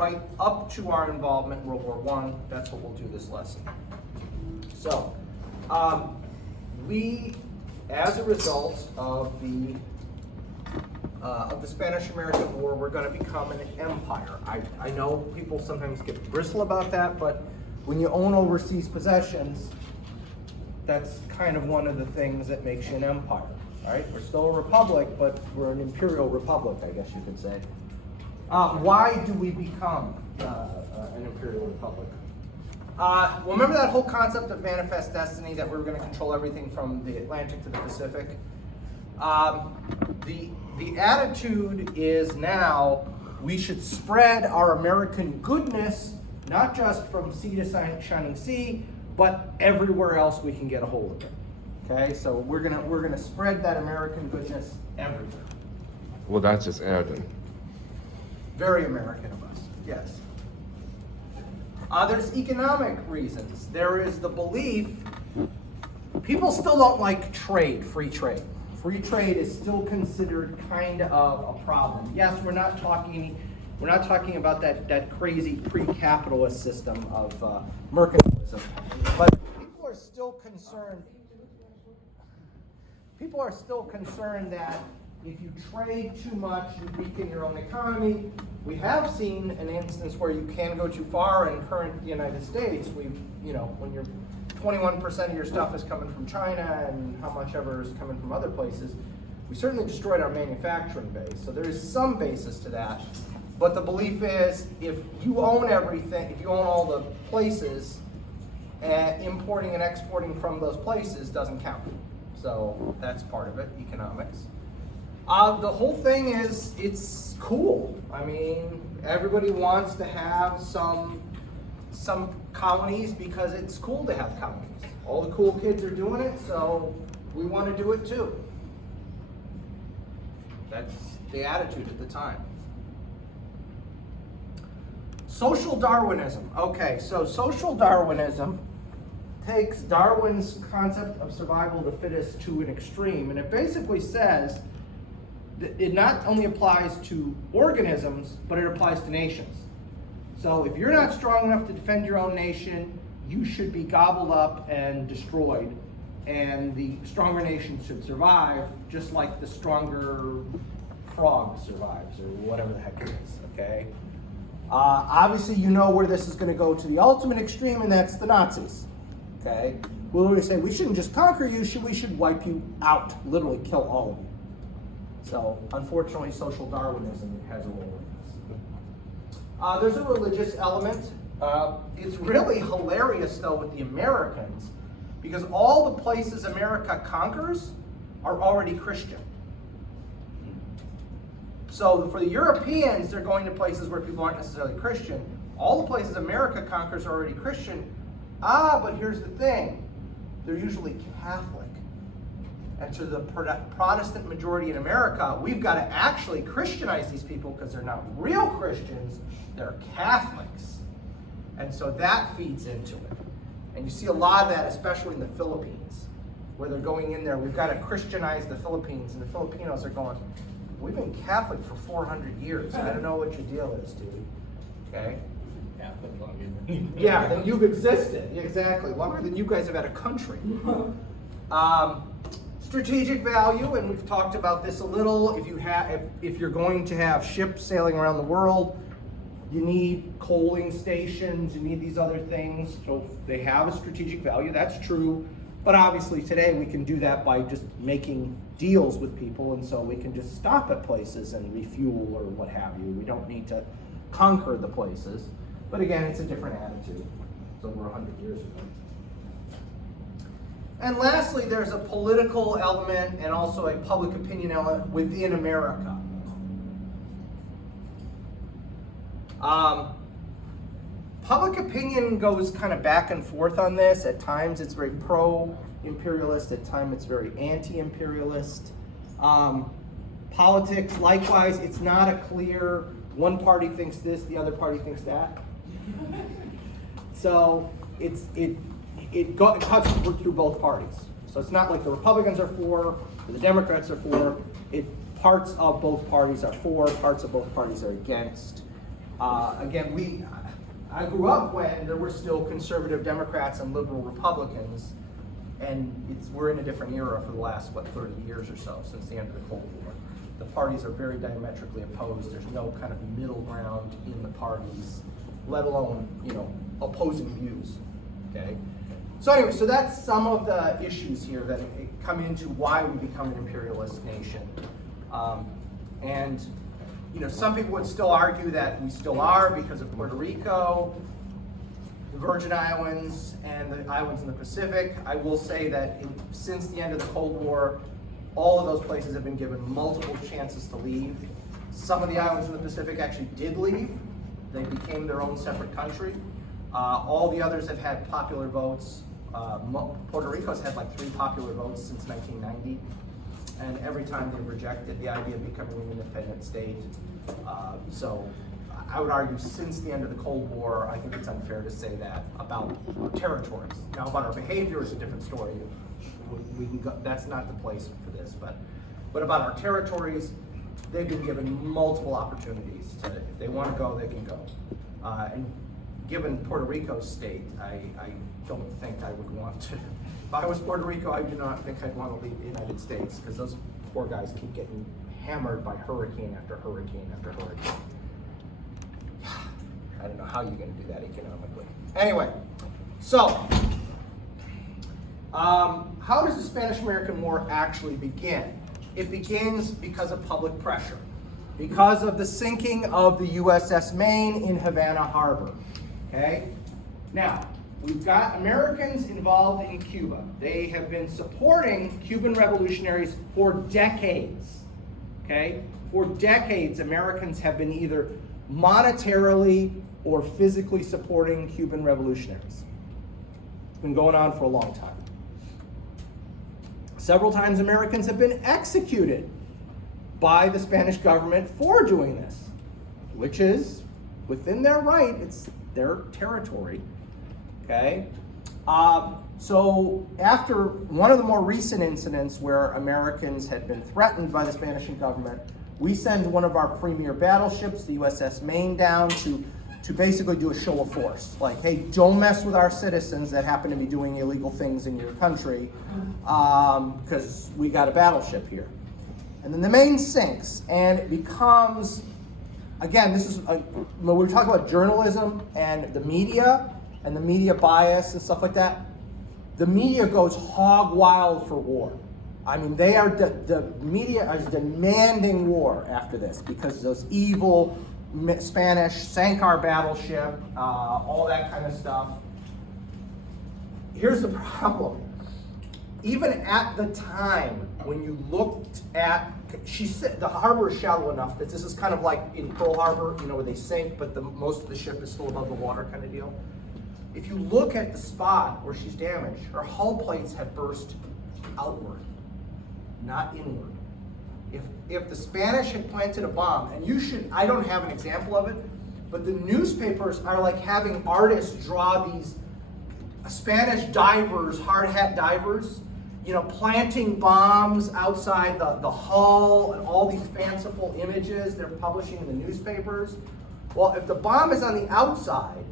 right up to our involvement in World War I. That's what we'll do this lesson. So, we, as a result of the Spanish-American War, we're going to become an empire. I know people sometimes get bristle about that, but when you own overseas possessions, that's kind of one of the things that makes you an empire. All right, we're still a republic, but we're an imperial republic, I guess you could say. Why do we become an imperial republic? Well, remember that whole concept of manifest destiny, that we were going to control everything from the Atlantic to the Pacific? The attitude is now we should spread our American goodness, not just from sea to shining sea, but everywhere else we can get a hold of it. Okay, so we're gonna spread that American goodness everywhere. Well, that's just arrogant. Very American of us, yes. There's economic reasons. There is the belief people still don't like trade, free trade. Free trade is still considered kind of a problem. Yes, we're not talking about that crazy pre-capitalist system of mercantilism, but people are still concerned. People are still concerned that if you trade too much, you weaken your own economy. We have seen an instance where you can go too far in current United States. When you're 21% of your stuff is coming from China and how much ever is coming from other places, we certainly destroyed our manufacturing base. So there is some basis to that. But the belief is if you own everything, if you own all the places, importing and exporting from those places doesn't count. So that's part of it, economics. The whole thing is, it's cool. I mean, everybody wants to have some colonies because it's cool to have colonies. All the cool kids are doing it, so we want to do it too. That's the attitude at the time. Social Darwinism. Okay, so social Darwinism takes Darwin's concept of survival of the fittest to an extreme, and it basically says that it not only applies to organisms, but it applies to nations. So if you're not strong enough to defend your own nation, you should be gobbled up and destroyed, and the stronger nation should survive, just like the stronger frog survives, or whatever the heck it is, okay? Obviously, you know where this is going to go to the ultimate extreme, and that's the Nazis, okay? We'll always say, we shouldn't just conquer you, we should wipe you out, literally kill all of you. So, unfortunately, social Darwinism has a role in this. There's a religious element. It's really hilarious, though, with the Americans, because all the places America conquers are already Christian. So for the Europeans, they're going to places where people aren't necessarily Christian. All the places America conquers are already Christian. But here's the thing. They're usually Catholic. And to the Protestant majority in America, we've got to actually Christianize these people because they're not real Christians, they're Catholics. And so that feeds into it. And you see a lot of that, especially in the Philippines, where they're going in there, we've got to Christianize the Philippines, and the Filipinos are going, we've been Catholic for 400 years. I don't know what your deal is, dude. Okay? Catholic longer than Yeah, then you've existed. Exactly. Longer than you guys have had a country. Strategic value, and we've talked about this a little. If you're going to have ships sailing around the world, you need coaling stations, you need these other things. So they have a strategic value, that's true. But obviously today we can do that by just making deals with people, and so we can just stop at places and refuel or what have you. We don't need to conquer the places. But again, it's a different attitude. It's over 100 years ago. And lastly, there's a political element and also a public opinion element within America. Public opinion goes kind of back and forth on this. At times it's very pro-imperialist, at times it's very anti-imperialist. Politics, likewise, it's not a clear, one party thinks this, the other party thinks that. So it cuts through both parties. So it's not like the Republicans are for, or the Democrats are for. Parts of both parties are for, parts of both parties are against. Again, I grew up when there were still conservative Democrats and liberal Republicans, and we're in a different era for the last, 30 years or so, since the end of the Cold War. The parties are very diametrically opposed. There's no kind of middle ground in the parties, let alone, opposing views, okay? So anyway, so that's some of the issues here that come into why we become an imperialist nation. And some people would still argue that we still are because of Puerto Rico, the Virgin Islands, and the islands in the Pacific. I will say that since the end of the Cold War, all of those places have been given multiple chances to leave. Some of the islands in the Pacific actually did leave. They became their own separate country. All the others have had popular votes. Puerto Rico's had like 3 popular votes since 1990. And every time they've rejected the idea of becoming an independent state. So I would argue since the end of the Cold War, I think it's unfair to say that about our territories. Now about our behavior is a different story. We can go, that's not the place for this, but about our territories, they've been given multiple opportunities to, if they want to go, they can go. And given Puerto Rico's state, I don't think I would want to. If I was Puerto Rico, I do not think I'd want to leave the United States because those poor guys keep getting hammered by hurricane after hurricane after hurricane. I don't know how you're going to do that economically. Anyway, so how does the Spanish-American War actually begin? It begins because of public pressure, because of the sinking of the USS Maine in Havana Harbor. Okay? Now, we've got Americans involved in Cuba. They have been supporting Cuban revolutionaries for decades. Okay? For decades, Americans have been either monetarily or physically supporting Cuban revolutionaries. It's been going on for a long time. Several times Americans have been executed by the Spanish government for doing this, which is within their right. It's their territory, okay? So after one of the more recent incidents where Americans had been threatened by the Spanish government, we send one of our premier battleships, the USS Maine, down to basically do a show of force. Like, hey, don't mess with our citizens that happen to be doing illegal things in your country, because we got a battleship here. And then the Maine sinks, and it becomes, again, this is, when we talk about journalism and the media bias and stuff like that, the media goes hog wild for war. I mean, the media is demanding war after this because those evil Spanish sank our battleship, all that kind of stuff. Here's the problem. Even at the time when you looked at, she said the harbor is shallow enough that this is kind of like in Pearl Harbor, where they sink, but most of the ship is still above the water kind of deal. If you look at the spot where she's damaged, her hull plates have burst outward, not inward. If the Spanish had planted a bomb, and I don't have an example of it, but the newspapers are like having artists draw these Spanish divers, hard hat divers, planting bombs outside the hull and all these fanciful images they're publishing in the newspapers. Well, if the bomb is on the outside,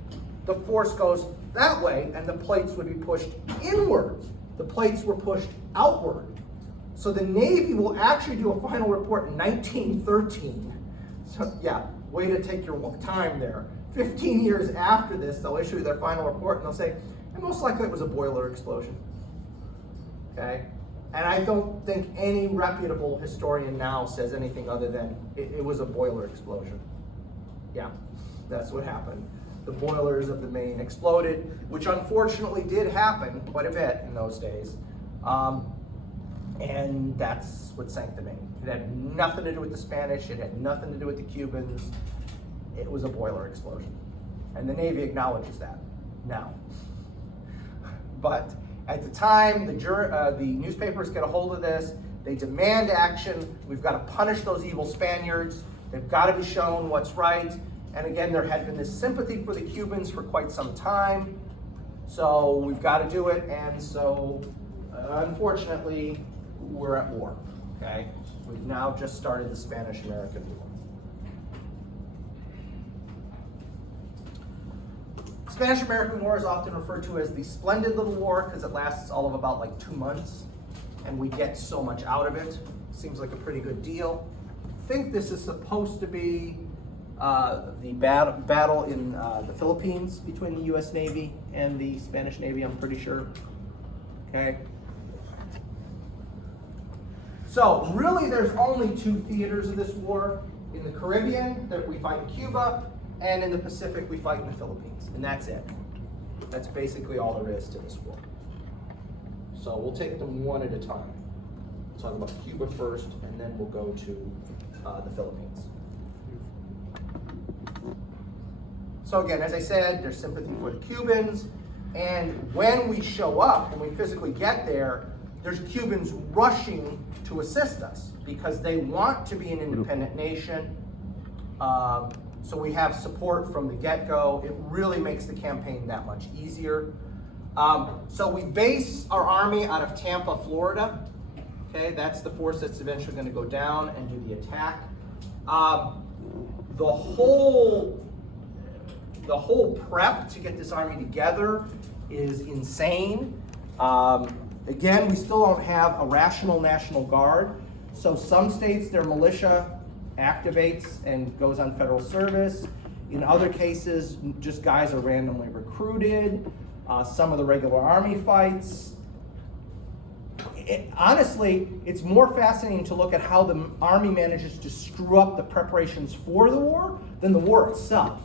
the force goes that way and the plates would be pushed inward. The plates were pushed outward. So the Navy will actually do a final report in 1913. So yeah, way to take your time there. 15 years after this, they'll issue their final report and they'll say, and most likely it was a boiler explosion. Okay? And I don't think any reputable historian now says anything other than it was a boiler explosion. Yeah, that's what happened. The boilers of the Maine exploded, which unfortunately did happen quite a bit in those days. And that's what sank the Maine. It had nothing to do with the Spanish. It had nothing to do with the Cubans. It was a boiler explosion. And the Navy acknowledges that now. But at the time, the newspapers get a hold of this. They demand action. We've got to punish those evil Spaniards. They've got to be shown what's right. And again, there had been this sympathy for the Cubans for quite some time. So we've got to do it. And so, unfortunately, we're at war, okay? We've now just started the Spanish-American War. Spanish-American War is often referred to as the Splendid Little War because it lasts all of about like 2 months, and we get so much out of it. Seems like a pretty good deal. I think this is supposed to be the battle in the Philippines between the U.S. Navy and the Spanish Navy, I'm pretty sure. Okay. So really there's only 2 theaters of this war. In the Caribbean, that we fight in Cuba, and in the Pacific, we fight in the Philippines. And that's it. That's basically all there is to this war. So we'll take them one at a time. We'll talk about Cuba first, and then we'll go to the Philippines. So again, as I said, there's sympathy for the Cubans, and when we show up, when we physically get there, there's Cubans rushing to assist us because they want to be an independent nation. So we have support from the get-go. It really makes the campaign that much easier. So we base our army out of Tampa, Florida. Okay, that's the force that's eventually going to go down and do the attack. The whole prep to get this army together is insane. Again, we still don't have a rational National Guard. So some states, their militia activates and goes on federal service. In other cases, just guys are randomly recruited. Some of the regular army fights. Honestly, it's more fascinating to look at how the army manages to screw up the preparations for the war than the war itself.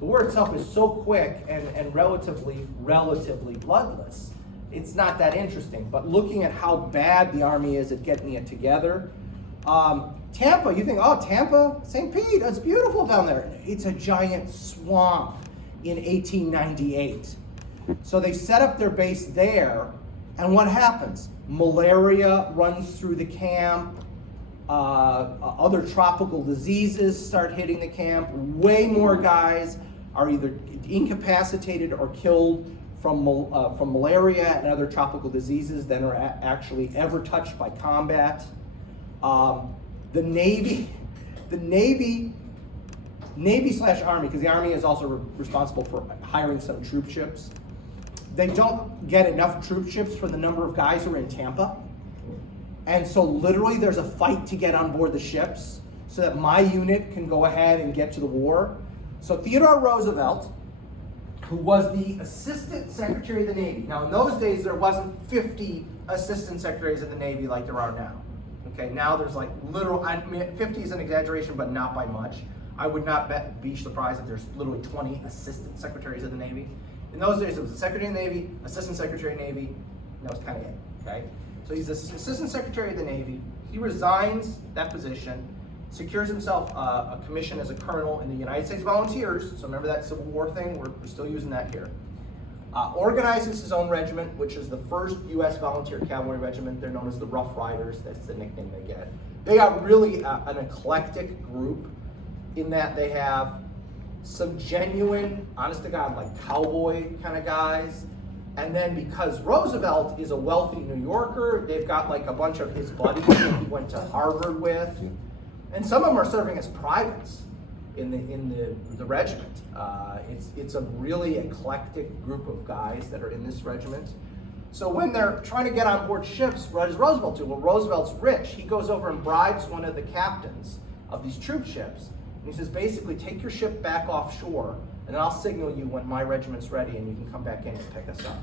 The war itself is so quick and relatively bloodless. It's not that interesting, but looking at how bad the army is at getting it together. Tampa, you think, oh, Tampa, St. Pete, it's beautiful down there. It's a giant swamp in 1898. So they set up their base there, and what happens? Malaria runs through the camp. Other tropical diseases start hitting the camp. Way more guys are either incapacitated or killed from malaria and other tropical diseases than are actually ever touched by combat. The Navy / Army, because the Army is also responsible for hiring some troop ships. They don't get enough troop ships for the number of guys who are in Tampa. And so literally there's a fight to get on board the ships so that my unit can go ahead and get to the war. So Theodore Roosevelt, who was the Assistant Secretary of the Navy. Now in those days there wasn't 50 Assistant Secretaries of the Navy like there are now. Okay, now there's like literal, I mean 50 is an exaggeration, but not by much. I would not be surprised if there's literally 20 Assistant Secretaries of the Navy. In those days it was the Secretary of the Navy, Assistant Secretary of the Navy, and that was kind of it, okay? So he's the Assistant Secretary of the Navy. He resigns that position, secures himself a commission as a colonel in the United States Volunteers. So remember that Civil War thing? We're still using that here. Organizes his own regiment, which is the first U.S. Volunteer Cavalry Regiment. They're known as the Rough Riders. That's the nickname they get. They are really an eclectic group in that they have some genuine, honest to God, like cowboy kind of guys. And then because Roosevelt is a wealthy New Yorker, they've got like a bunch of his buddies that he went to Harvard with. And some of them are serving as privates in the regiment. It's a really eclectic group of guys that are in this regiment. So when they're trying to get on board ships, what does Roosevelt do? Well, Roosevelt's rich. He goes over and bribes one of the captains of these troop ships. And he says, basically, take your ship back offshore, and I'll signal you when my regiment's ready, and you can come back in and pick us up.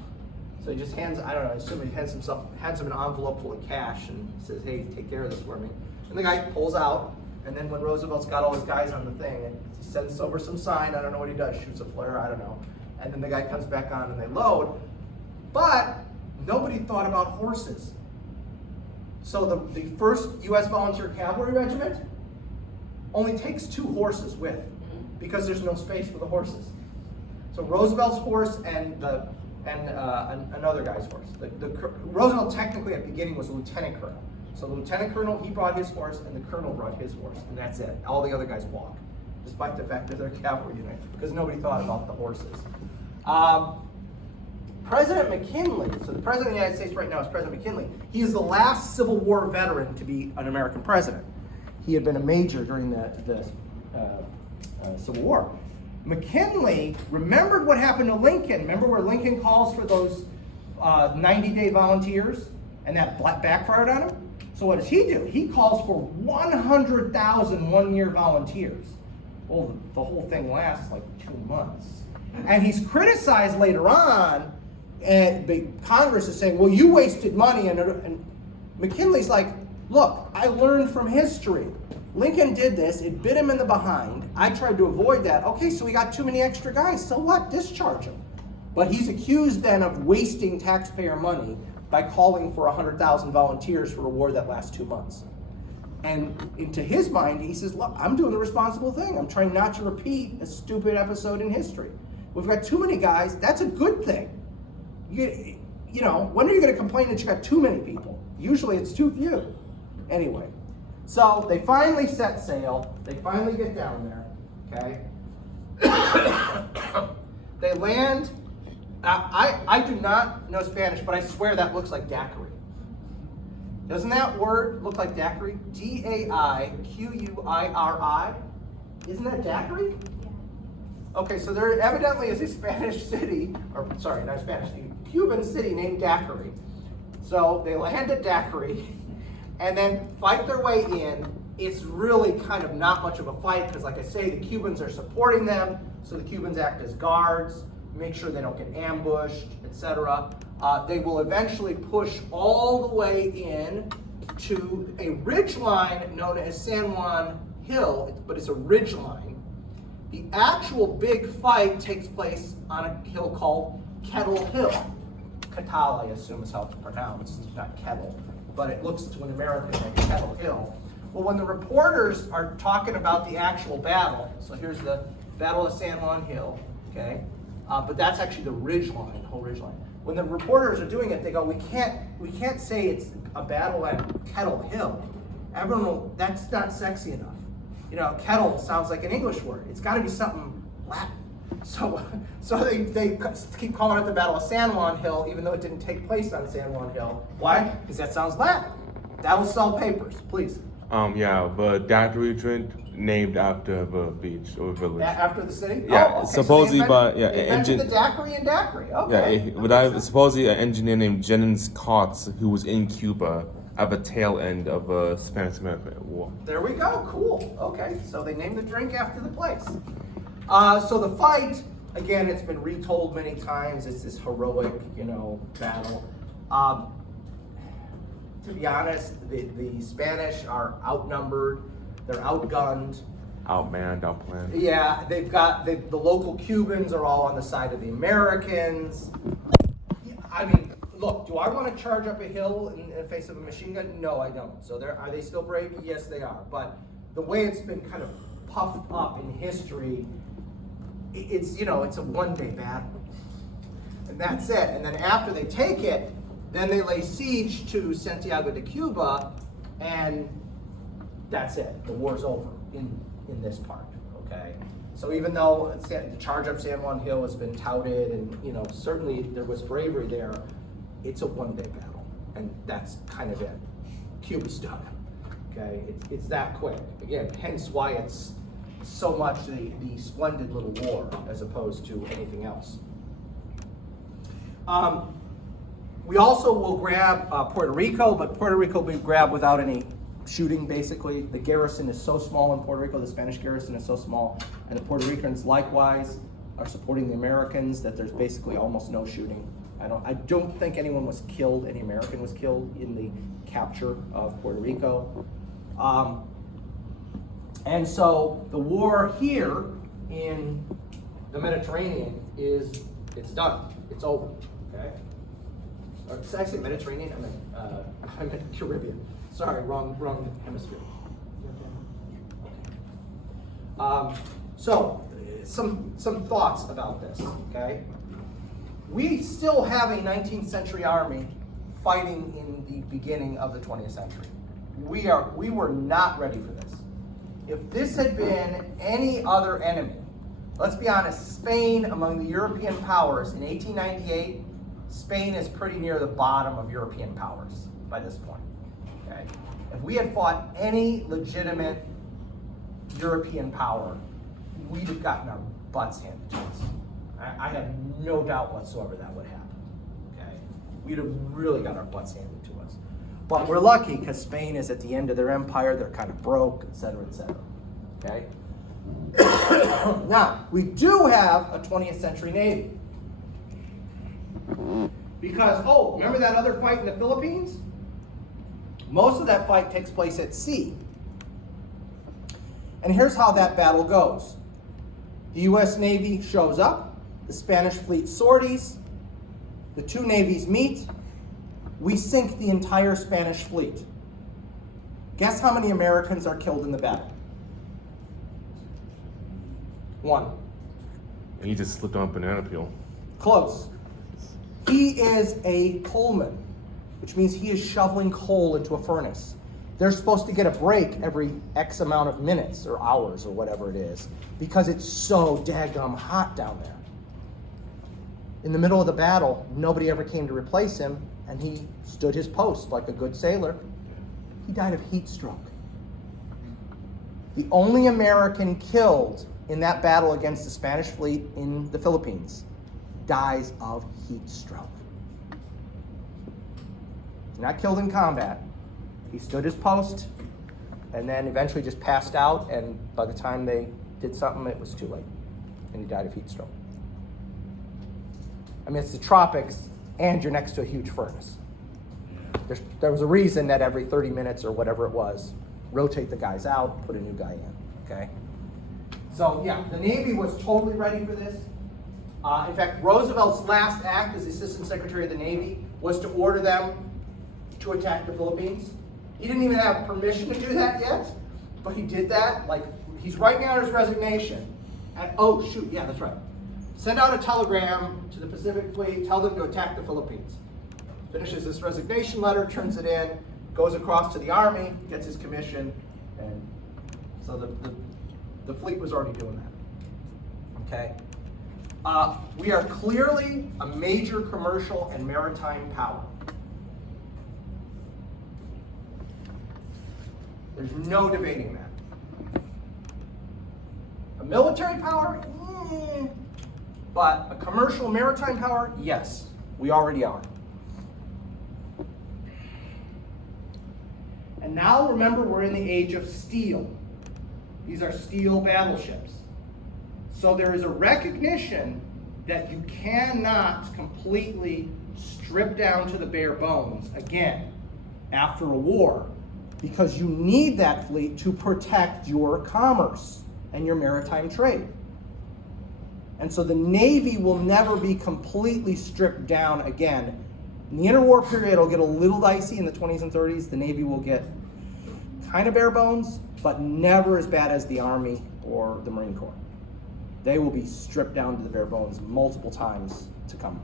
So he just hands, I don't know, I assume he hands him an envelope full of cash and says, hey, take care of this for me. And the guy pulls out, and then when Roosevelt's got all his guys on the thing, and he sends over some sign, I don't know what he does, shoots a flare, I don't know. And then the guy comes back on and they load. But nobody thought about horses. So the first U.S. Volunteer Cavalry Regiment only takes 2 horses with, because there's no space for the horses. So Roosevelt's horse and another guy's horse. Roosevelt technically at the beginning was a lieutenant colonel. So the lieutenant colonel, he brought his horse, and the colonel brought his horse, and that's it. All the other guys walk, despite the fact that they're cavalry unit, because nobody thought about the horses. President McKinley, so the president of the United States right now is President McKinley. He is the last Civil War veteran to be an American president. He had been a major during the Civil War. McKinley remembered what happened to Lincoln. Remember where Lincoln calls for those 90-day volunteers, and that backfired on him? So what does he do? He calls for 100,000 one-year volunteers. Well, the whole thing lasts like 2 months. And he's criticized later on, and Congress is saying, well, you wasted money. And McKinley's like, look, I learned from history. Lincoln did this, it bit him in the behind. I tried to avoid that. Okay, so we got too many extra guys, so what? Discharge him. But he's accused then of wasting taxpayer money by calling for 100,000 volunteers for a war that lasts 2 months. And into his mind, he says, look, I'm doing the responsible thing. I'm trying not to repeat a stupid episode in history. We've got too many guys, that's a good thing. You know, when are you going to complain that you got too many people? Usually it's too few. Anyway, so they finally set sail. They finally get down there, okay? They land. I do not know Spanish, but I swear that looks like daiquiri. Doesn't that word look like daiquiri? Daiquiri? Isn't that daiquiri? Okay, so there evidently is a Spanish city, or sorry, not Spanish, a Cuban city named Daiquiri. So they land at Daiquiri and then fight their way in. It's really kind of not much of a fight because, like I say, the Cubans are supporting them, so the Cubans act as guards, make sure they don't get ambushed, etc. They will eventually push all the way in to a ridge line known as San Juan Hill, but it's a ridge line. The actual big fight takes place on a hill called Kettle Hill. Kettle, I assume is how it's pronounced. It's not Kettle, but it looks to an American like Kettle Hill. Well, when the reporters are talking about the actual battle, so here's the Battle of San Juan Hill, okay? But that's actually the ridge line, the whole ridge line. When the reporters are doing it, they go, we can't say it's a battle at Kettle Hill. Everyone will, that's not sexy enough. You know, kettle sounds like an English word. It's got to be something Latin. So they keep calling it the Battle of San Juan Hill, even though it didn't take place on San Juan Hill. Why? Because that sounds Latin. That'll sell papers, please. Yeah, but daiquiri drink named after the beach or village. After the city? Yeah, oh, okay. supposedly So they invented the daiquiri and daiquiri. Okay. Yeah, but supposedly an engineer named Jennings Cox, who was in Cuba at the tail end of the Spanish-American War. There we go. Cool. Okay, so they named the drink after the place. So the fight, again, it's been retold many times. It's this heroic, battle. To be honest, the Spanish are outnumbered. They're outgunned. Outmanned, outplanned. Yeah, the local Cubans are all on the side of the Americans. I mean, look, do I want to charge up a hill in the face of a machine gun? No, I don't. So are they still brave? Yes, they are. But the way it's been kind of puffed up in history, it's a one-day battle. And that's it. And then after they take it, then they lay siege to Santiago de Cuba, and that's it. The war's over in this part, okay? So even though the charge up San Juan Hill has been touted, and certainly there was bravery there, it's a one-day battle, and that's kind of it. Cuba's done, okay? It's that quick. Again, hence why it's so much the splendid little war as opposed to anything else. We also will grab Puerto Rico, but Puerto Rico will be grabbed without any shooting, basically. The garrison is so small in Puerto Rico, the Spanish garrison is so small, and the Puerto Ricans likewise are supporting the Americans, that there's basically almost no shooting. I don't think anyone was killed, any American was killed in the capture of Puerto Rico. And so the war here in the Mediterranean it's done, it's over, okay? Or did I say Mediterranean? I meant Caribbean. Sorry, wrong hemisphere. So, some thoughts about this, okay? We still have a 19th century army fighting in the beginning of the 20th century. We were not ready for this. If this had been any other enemy, let's be honest, Spain among the European powers in 1898, Spain is pretty near the bottom of European powers by this point, okay? If we had fought any legitimate European power, we'd have gotten our butts handed to us. I have no doubt whatsoever that would happen, okay? We'd have really got our butts handed to us. But we're lucky because Spain is at the end of their empire, they're kind of broke, et cetera, okay? Now, we do have a 20th century Navy. Because, oh, remember that other fight in the Philippines? Most of that fight takes place at sea. And here's how that battle goes. The U.S. Navy shows up, the Spanish fleet sorties, the two navies meet, we sink the entire Spanish fleet. Guess how many Americans are killed in the battle? 1. And he just slipped on a banana peel. Close. He is a coalman, which means he is shoveling coal into a furnace. They're supposed to get a break every X amount of minutes or hours or whatever it is because it's so daggum hot down there. In the middle of the battle, nobody ever came to replace him, and he stood his post like a good sailor. He died of heat stroke. The only American killed in that battle against the Spanish fleet in the Philippines dies of heat stroke. Not killed in combat. He stood his post and then eventually just passed out, and by the time they did something, it was too late. And he died of heat stroke. I mean, it's the tropics, and you're next to a huge furnace. There was a reason that every 30 minutes or whatever it was, rotate the guys out, put a new guy in, okay? So yeah, the Navy was totally ready for this. In fact, Roosevelt's last act as Assistant Secretary of the Navy was to order them to attack the Philippines. He didn't even have permission to do that yet, but he did that. Like, he's writing out his resignation. And, oh, shoot, yeah, that's right. Send out a telegram to the Pacific Fleet, tell them to attack the Philippines. Finishes this resignation letter, turns it in, goes across to the Army, gets his commission, and so the fleet was already doing that. Okay? We are clearly a major commercial and maritime power. There's no debating that. A military power? But a commercial maritime power? Yes, we already are. And now remember, we're in the age of steel. These are steel battleships. So there is a recognition that you cannot completely strip down to the bare bones again after a war, because you need that fleet to protect your commerce and your maritime trade. And so the Navy will never be completely stripped down again. In the interwar period, it'll get a little dicey in the 20s and 30s. The Navy will get kind of bare bones, but never as bad as the Army or the Marine Corps. They will be stripped down to the bare bones multiple times to come.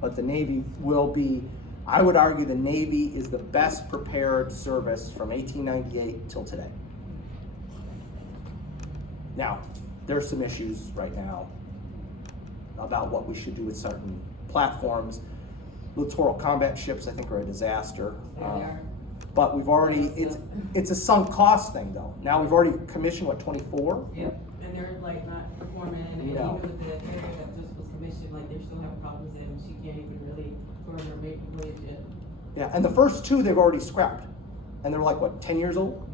But the Navy will be, I would argue the Navy is the best prepared service from 1898 till today. Now, there's some issues right now about what we should do with certain platforms. Littoral combat ships, I think, are a disaster. But we've already, it's a sunk cost thing though. Now we've already commissioned, what, 24? Yep, and they're like not performing, and even with the carrier that just was commissioned, like they still have problems and she can't even really turn her maiden voyage yet. Yeah, and the first two they've already scrapped. And they're like, what, 10 years old?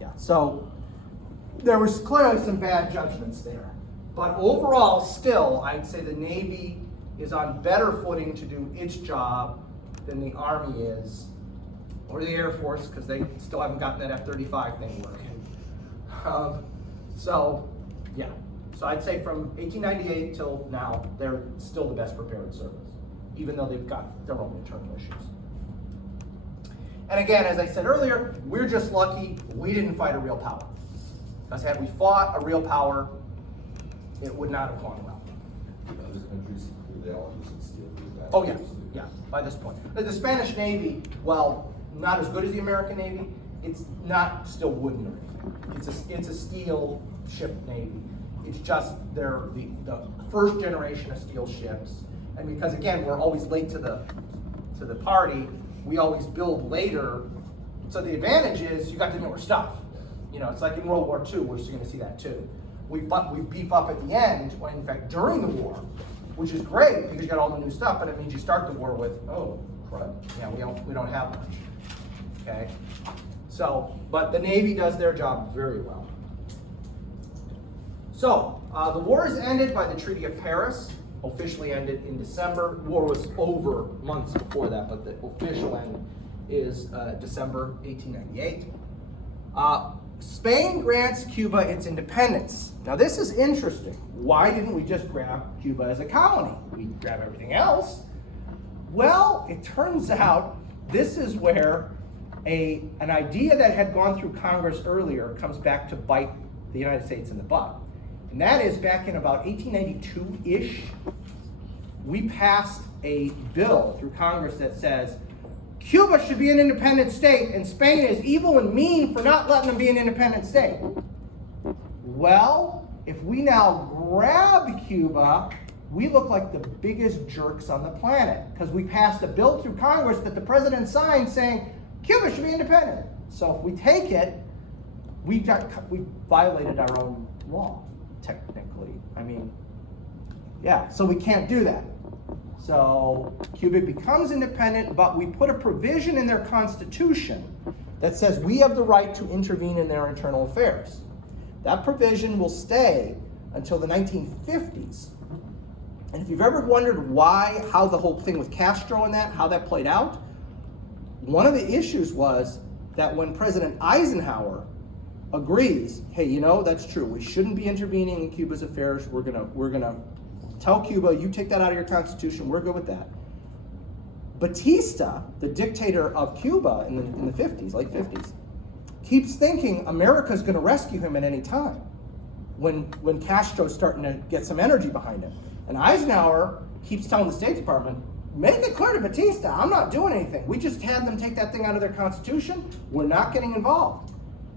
Yeah, so there was clearly some bad judgments there. But overall, still, I'd say the Navy is on better footing to do its job than the Army is, or the Air Force, because they still haven't gotten that F-35 thing working. So, yeah. So I'd say from 1898 till now, they're still the best prepared service, even though they've got their own internal issues. And again, as I said earlier, we're just lucky we didn't fight a real power. Because had we fought a real power, it would not have gone well. Other countries, they all use steel for that. Oh yeah, yeah, by this point. The Spanish Navy, while not as good as the American Navy, it's not still wooden or anything. It's a steel ship Navy. It's just they're the first generation of steel ships. And because again, we're always late to the party, we always build later. So the advantage is you got the newer stuff. You know, it's like in World War II, we're still gonna see that too. we beef up at the end, when in fact during the war, which is great because you got all the new stuff, but it means you start the war with, oh, crud, yeah, we don't have much, okay? So, but the Navy does their job very well. So, the war is ended by the Treaty of Paris, officially ended in December. War was over months before that, but the official end is December 1898. Spain grants Cuba its independence. Now this is interesting. Why didn't we just grab Cuba as a colony? We grab everything else. Well, it turns out this is where an idea that had gone through Congress earlier comes back to bite the United States in the butt. And that is back in about 1892-ish, we passed a bill through Congress that says Cuba should be an independent state and Spain is evil and mean for not letting them be an independent state. Well, if we now grab Cuba, we look like the biggest jerks on the planet because we passed a bill through Congress that the president signed saying Cuba should be independent. So if we take it, we violated our own law, technically. I mean, yeah, so we can't do that. So Cuba becomes independent, but we put a provision in their constitution that says we have the right to intervene in their internal affairs. That provision will stay until the 1950s. And if you've ever wondered how the whole thing with Castro and how that played out, one of the issues was that when President Eisenhower agrees, hey, you know, that's true, we shouldn't be intervening in Cuba's affairs, we're gonna tell Cuba, you take that out of your constitution, we're good with that. Batista, the dictator of Cuba in the 50s, late 50s, keeps thinking America's gonna rescue him at any time when Castro's starting to get some energy behind him. And Eisenhower keeps telling the State Department, make it clear to Batista, I'm not doing anything. We just had them take that thing out of their constitution, we're not getting involved.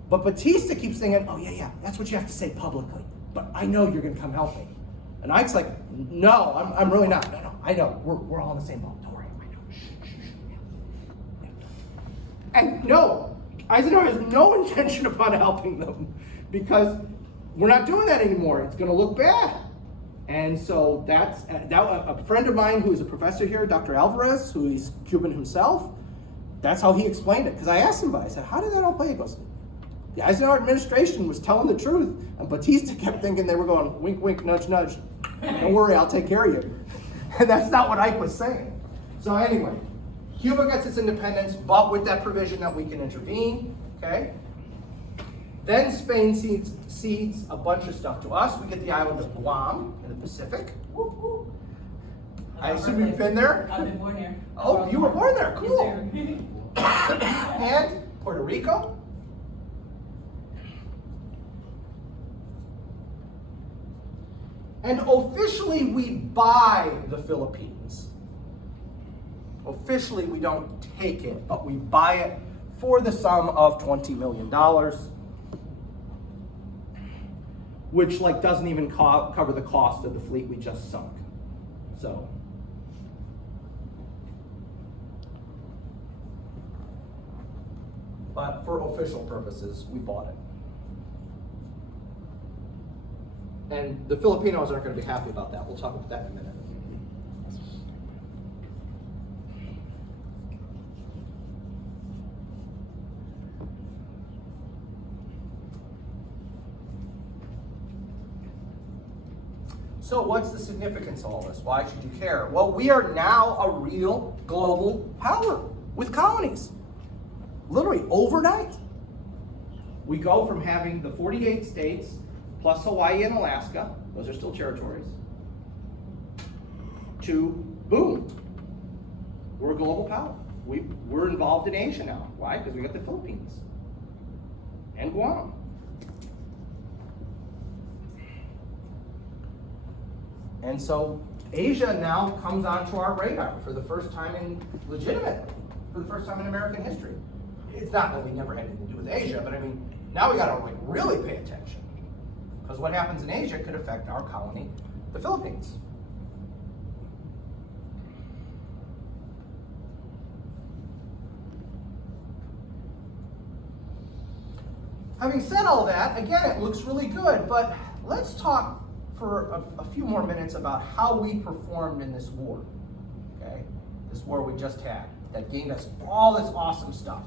But Batista keeps thinking, oh yeah, that's what you have to say publicly, but I know you're gonna come help me. And Ike's like, no, I'm really not. No, I know. We're all in the same boat. Don't worry. I know. Shh. Yeah. And no, Eisenhower has no intention upon helping them because we're not doing that anymore. It's going to look bad. And so that's a friend of mine who is a professor here, Dr. Alvarez, who is Cuban himself. That's how he explained it. Because I asked him about it. I said, how did that all play? He goes, the Eisenhower administration was telling the truth, and Batista kept thinking they were going, wink, wink, nudge, nudge. Don't worry, I'll take care of you. And that's not what Ike was saying. So anyway, Cuba gets its independence, but with that provision that we can intervene, okay? Then Spain cedes a bunch of stuff to us. We get the island of Guam in the Pacific. Woo, woo. I assume you've been there? I've been born there. Oh, you were born there, cool. Yes, sir. And Puerto Rico. And officially, we buy the Philippines. Officially, we don't take it, but we buy it for the sum of $20 million, which doesn't even cover the cost of the fleet we just sunk. So, but for official purposes, we bought it. And the Filipinos aren't going to be happy about that. We'll talk about that in a minute. So what's the significance of all this? Why should you care? Well, we are now a real global power with colonies. Literally overnight. We go from having the 48 states plus Hawaii and Alaska, those are still territories, to boom, we're a global power. We're involved in Asia now. Why? Because we got the Philippines and Guam. And so Asia now comes onto our radar for the first time for the first time in American history. It's not that we never had anything to do with Asia, but I mean, now we gotta really pay attention. Because what happens in Asia could affect our colony, the Philippines. Having said all that, again, it looks really good, but let's talk for a few more minutes about how we performed in this war, okay? This war we just had that gained us all this awesome stuff,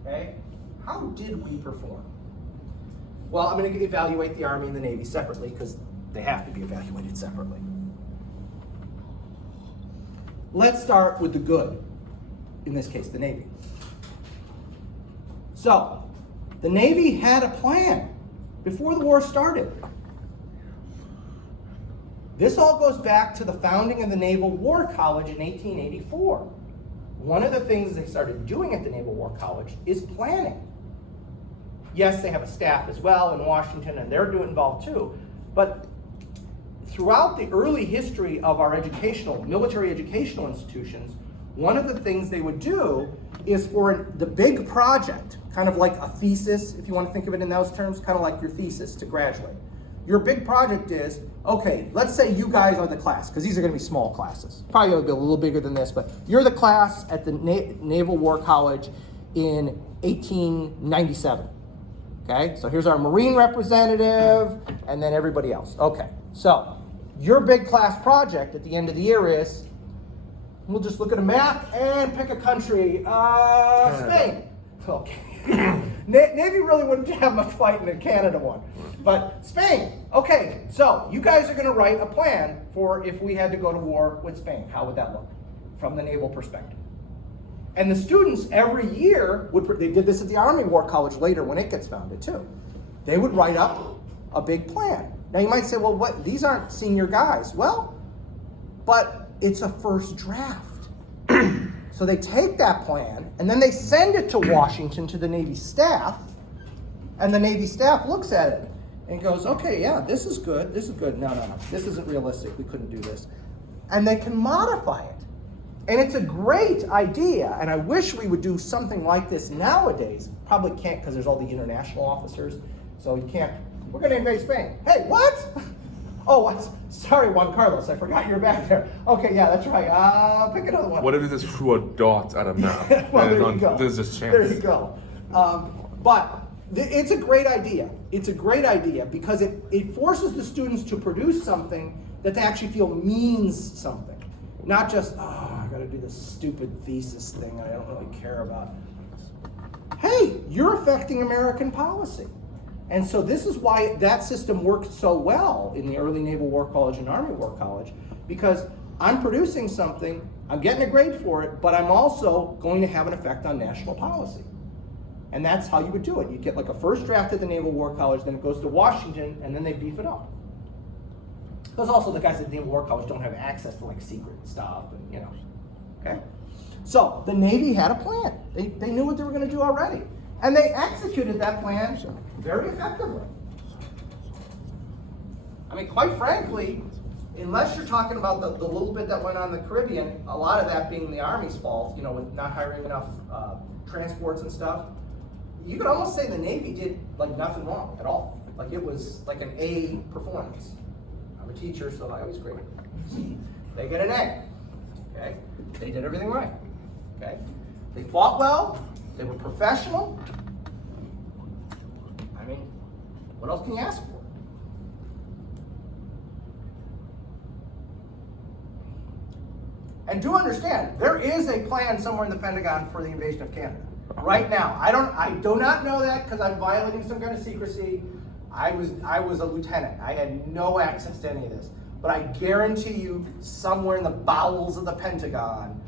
okay? How did we perform? Well, I'm going to evaluate the Army and the Navy separately because they have to be evaluated separately. Let's start with the good, in this case, the Navy. So, the Navy had a plan before the war started. This all goes back to the founding of the Naval War College in 1884. One of the things they started doing at the Naval War College is planning. Yes, they have a staff as well in Washington, and they're involved too, but throughout the early history of our military educational institutions, one of the things they would do is for the big project, kind of like a thesis, if you want to think of it in those terms, kind of like your thesis to graduate. Your big project is, okay, let's say you guys are the class, because these are going to be small classes. Probably going to be a little bigger than this, but you're the class at the Naval War College in 1897. Okay, so here's our Marine representative, and then everybody else. Okay, so your big class project at the end of the year is, we'll just look at a map and pick a country. Spain. Okay. Navy really wouldn't have much fight in the Canada one. But Spain. Okay, so you guys are going to write a plan for if we had to go to war with Spain. How would that look from the naval perspective? And the students every year, they did this at the Army War College later when it gets founded too. They would write up a big plan. Now you might say, well, what? These aren't senior guys. Well, but it's a first draft. So they take that plan and then they send it to Washington to the Navy staff, and the Navy staff looks at it and goes, okay, yeah, this is good, no, this isn't realistic, we couldn't do this. And they can modify it. And it's a great idea, and I wish we would do something like this nowadays. Probably can't because there's all the international officers, so you can't, we're gonna invade Spain. Hey, what? Oh, sorry, Juan Carlos, I forgot you're back there. Okay, yeah, that's right. Pick another one. What if it's just threw a dot at a map? Well, there you go. There's just chance. There you go. But it's a great idea. It's a great idea because it forces the students to produce something that they actually feel means something. Not just, oh, I gotta do this stupid thesis thing I don't really care about. Hey, you're affecting American policy. And so this is why that system worked so well in the early Naval War College and Army War College, because I'm producing something, I'm getting a grade for it, but I'm also going to have an effect on national policy. And that's how you would do it. You get like a first draft at the Naval War College, then it goes to Washington, and then they beef it up. Because also the guys at the Naval War College don't have access to like secret stuff, and you know, okay? So the Navy had a plan. They knew what they were gonna do already. And they executed that plan very effectively. I mean, quite frankly, unless you're talking about the little bit that went on in the Caribbean, a lot of that being the Army's fault, you know, with not hiring enough transports and stuff, you could almost say the Navy did like nothing wrong at all. Like it was like an A performance. I'm a teacher, so I always grade. They get an A, okay? They did everything right, okay? They fought well, they were professional. I mean, what else can you ask for? And do understand, there is a plan somewhere in the Pentagon for the invasion of Canada. Right now, I do not know that because I'm violating some kind of secrecy. I was a lieutenant. I had no access to any of this. But I guarantee you, somewhere in the bowels of the Pentagon,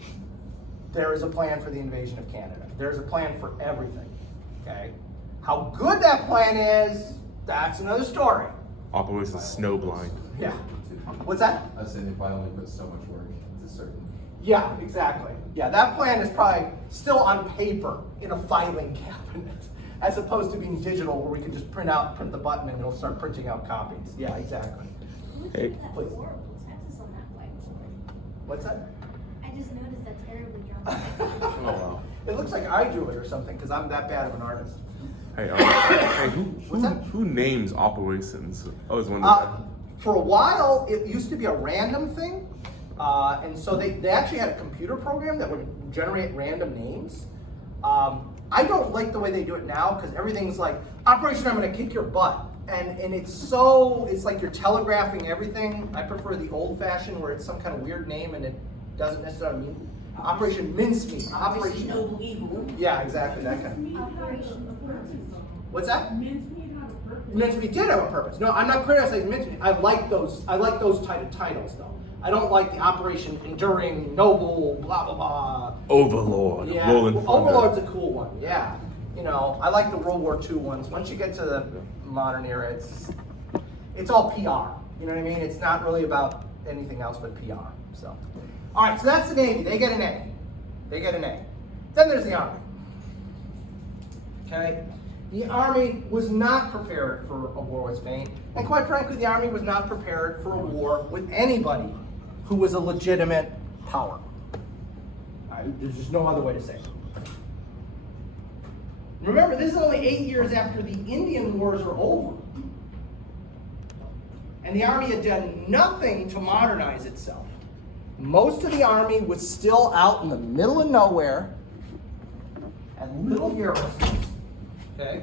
there is a plan for the invasion of Canada. There's a plan for everything, okay? How good that plan is, that's another story. Operation Snowblind. Yeah. What's that? I was saying they probably only put so much work into certain. Yeah, exactly. Yeah, that plan is probably still on paper in a filing cabinet, as opposed to being digital where we can just print the button and it'll start printing out copies. Yeah, exactly. Hey. That horrible taxes on that whiteboard. What's that? I just noticed that terribly drawn. Oh wow. It looks like I drew it or something because I'm that bad of an artist. Hey, What's that? who names operations? I was wondering. For a while, it used to be a random thing. And so they actually had a computer program that would generate random names. I don't like the way they do it now because everything's like, Operation I'm gonna kick your butt. and it's like you're telegraphing everything. I prefer the old-fashioned where it's some kind of weird name and it doesn't necessarily mean. Operation Mincemeat. Operation Noble Eagle. Yeah, exactly, that kind of. Operation What's that? Mincemeat did have a purpose. No, I'm not criticizing mincemeat. I like those type of titles though. I don't like the Operation Enduring Noble blah blah blah. Overlord. Yeah, Rolling Overlord's a cool one. Yeah, you know, I like the World War II ones. Once you get to the modern era, it's all PR. You know what I mean? It's not really about anything else but PR. So, all right. So that's the Navy. They get an A. They get an A. Then there's the Army. Okay. The Army was not prepared for a war with Spain, and quite frankly, the Army was not prepared for a war with anybody who was a legitimate power. There's just no other way to say it. Remember, this is only 8 years after the Indian Wars are over. And the Army had done nothing to modernize itself. Most of the Army was still out in the middle of nowhere at little garrisons. Okay?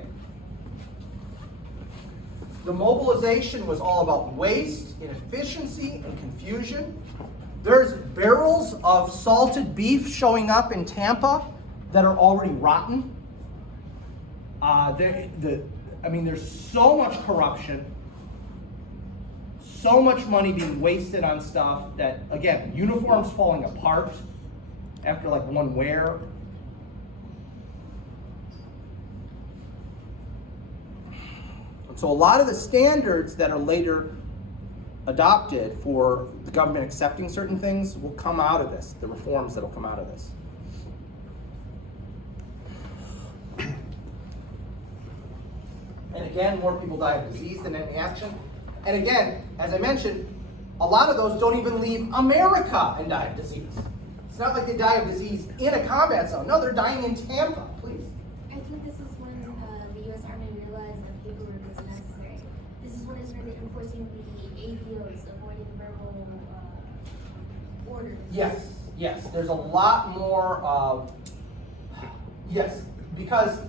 The mobilization was all about waste, inefficiency, and confusion. There's barrels of salted beef showing up in Tampa that are already rotten. There's so much corruption, so much money being wasted on stuff that, again, uniforms falling apart after like one wear. So a lot of the standards that are later adopted for the government accepting certain things will come out of this, the reforms that will come out of this. And again, more people die of disease than any action. And again, as I mentioned, a lot of those don't even leave America and die of disease. It's not like they die of disease in a combat zone. No, they're dying in Tampa, please. I think this is when the U.S. Army realized that paperwork was necessary. This is when they started enforcing the AVOs, avoiding verbal orders. Yes. There's a lot more of, yes, because,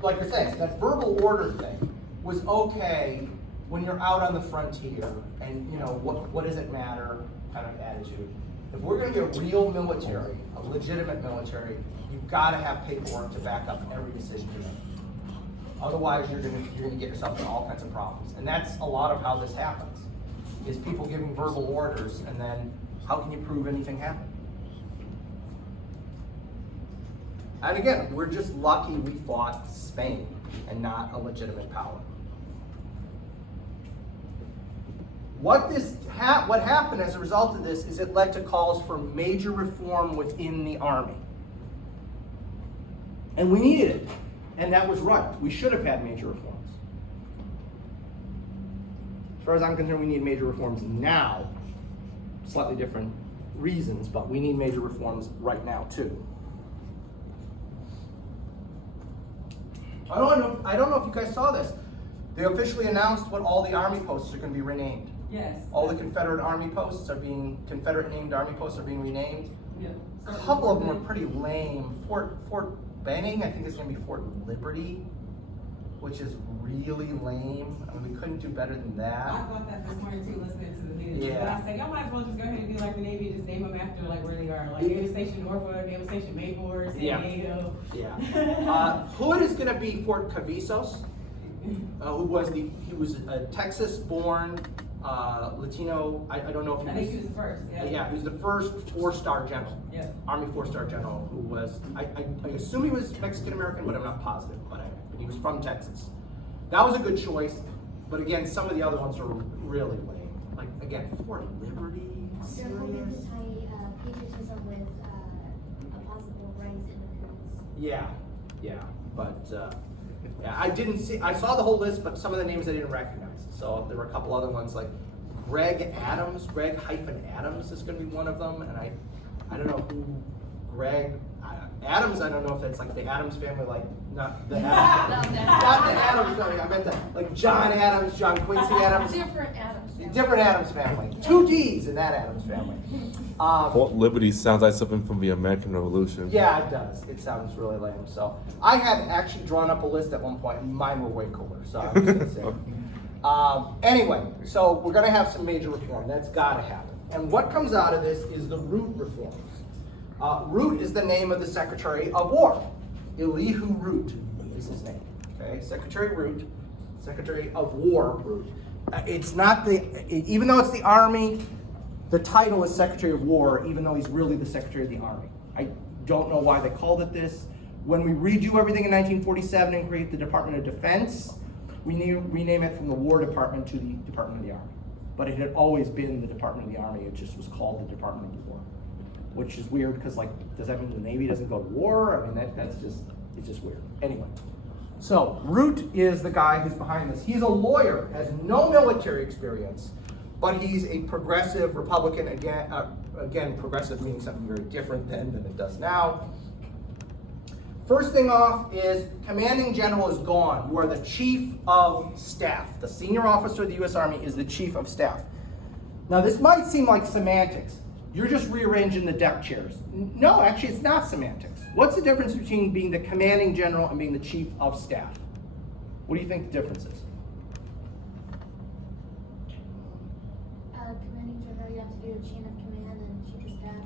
like you're saying, that verbal order thing was okay when you're out on the frontier and, you know, what does it matter kind of attitude. If we're going to get a real military, a legitimate military, you've got to have paperwork to back up every decision you make. Otherwise, you're going to get yourself in all kinds of problems. And that's a lot of how this happens, is people giving verbal orders, and then how can you prove anything happened? And again, we're just lucky we fought Spain and not a legitimate power. What happened as a result of this is it led to calls for major reform within the Army. And we needed it. And that was right. We should have had major reforms. As far as I'm concerned, we need major reforms now. Slightly different reasons, but we need major reforms right now too. I don't know if you guys saw this. They officially announced what all the Army posts are going to be renamed. Yes. All the Confederate Army posts Confederate named Army posts are being renamed. Yeah. A couple of them are pretty lame. Fort Benning, I think it's going to be Fort Liberty, which is really lame. I mean, we couldn't do better than that. I thought that this morning too, listening to the news. Yeah. But I said, y'all might as well just go ahead and do like the Navy and just name them after like where they are. Like Naval Station Norfolk, Naval Station Mayport, San Diego. Yeah. Hood is going to be Fort Cavazos, who was a Texas-born Latino. I don't know if he was. I think he was the first. Yeah, he was the first 4-star general. Yeah. Army 4-star general who was. I assume he was Mexican American, but I'm not positive. But he was from Texas. That was a good choice. But again, some of the other ones are really lame. Like again, Fort Liberty. They're hoping to tie patriotism with a possible rights independence. Yeah, but I saw the whole list, but some of the names I didn't recognize. So there were a couple other ones like Greg Adams is going to be one of them, and I don't know who Greg Adams. I don't know if that's like the Adams family, like not the Adams family, not the Adams family. I meant that like John Adams, John Quincy Adams. Different Adams. Different Adams family. 2 D's in that Adams family. Fort Liberty sounds like something from the American Revolution. Yeah, it does. It sounds really lame. So I had actually drawn up a list at one point, and mine were way cooler. So I'm just gonna say. Anyway, so we're gonna have some major reform. That's gotta happen. And what comes out of this is the Root reforms. Root is the name of the Secretary of War. Elihu Root is his name. Okay, Secretary Root, Secretary of War Root. It's not even though it's the Army, the title is Secretary of War, even though he's really the Secretary of the Army. I don't know why they called it this. When we redo everything in 1947 and create the Department of Defense, we rename it from the War Department to the Department of the Army. But it had always been the Department of the Army, it just was called the Department of War. Which is weird, because like, does that mean the Navy doesn't go to war? I mean, it's just weird. Anyway, so Root is the guy who's behind this. He's a lawyer, has no military experience, but he's a progressive Republican, again, progressive meaning something very different than it does now. First thing off is commanding general is gone. You are the chief of staff. The senior officer of the U.S. Army is the chief of staff. Now this might seem like semantics. You're just rearranging the deck chairs. No, actually it's not semantics. What's the difference between being the commanding general and being the chief of staff? What do you think the difference is? Commanding general, you have to do a chain of command, and chief of staff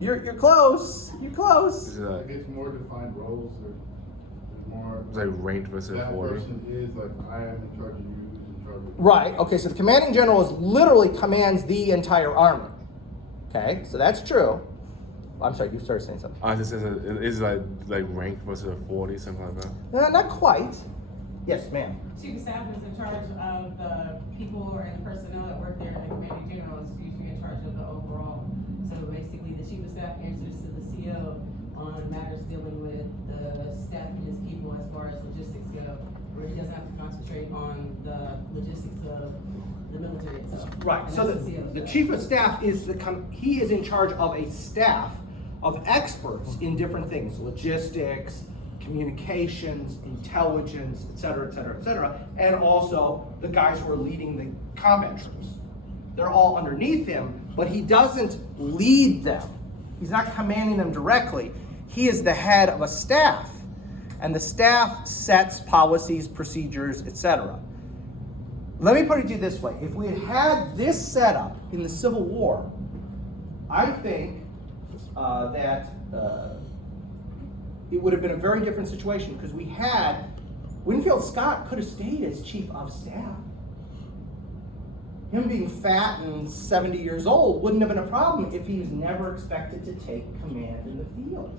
means, You're close. You're close. Is it like, It's more defined roles, or there's more. it's like ranked versus That 40? person is like, I am in charge of you, who's in charge of. Right, okay, so the commanding general is literally commands the entire army. Okay, so that's true. I'm sorry, you started saying something. I just said it is like ranked versus 40, something like that. Not quite. Yes, ma'am. Chief of staff is in charge of the people or the personnel that work there, and the commanding general is usually in charge of the overall. So basically, the chief of staff answers to the CO on matters dealing with the staff and his people as far as logistics go, where he doesn't have to concentrate on the logistics of the military itself. Right, And so that's the CO's job. chief of staff is he is in charge of a staff of experts in different things, logistics, communications, intelligence, et cetera, and also the guys who are leading the combat troops. They're all underneath him, but he doesn't lead them. He's not commanding them directly. He is the head of a staff, and the staff sets policies, procedures, etc. Let me put it to you this way. If we had had this setup in the Civil War, I think that it would have been a very different situation, because Winfield Scott could have stayed as chief of staff. Him being fat and 70 years old wouldn't have been a problem if he was never expected to take command in the field.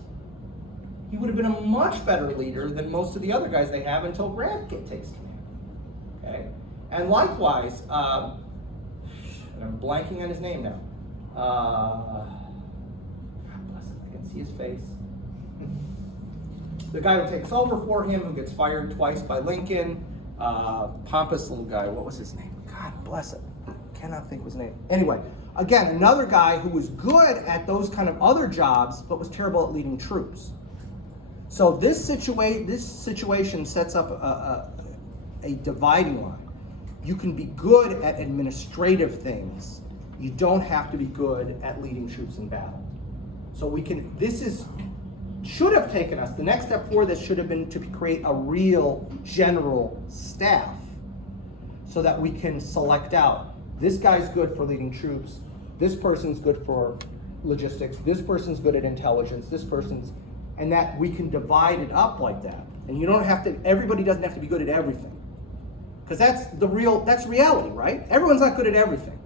He would have been a much better leader than most of the other guys they have until Grant takes command. Okay? And likewise, and I'm blanking on his name now. God bless him, I can see his face. The guy who takes over for him, who gets fired twice by Lincoln, pompous little guy, what was his name? God bless him. Cannot think of his name. Anyway, again, another guy who was good at those kind of other jobs, but was terrible at leading troops. So this situation sets up a dividing line. You can be good at administrative things. You don't have to be good at leading troops in battle. So should have taken us, the next step for this should have been to create a real general staff so that we can select out, this guy's good for leading troops, this person's good for logistics, this person's good at intelligence, and that we can divide it up like that. And everybody doesn't have to be good at everything. Because that's reality, right? Everyone's not good at everything,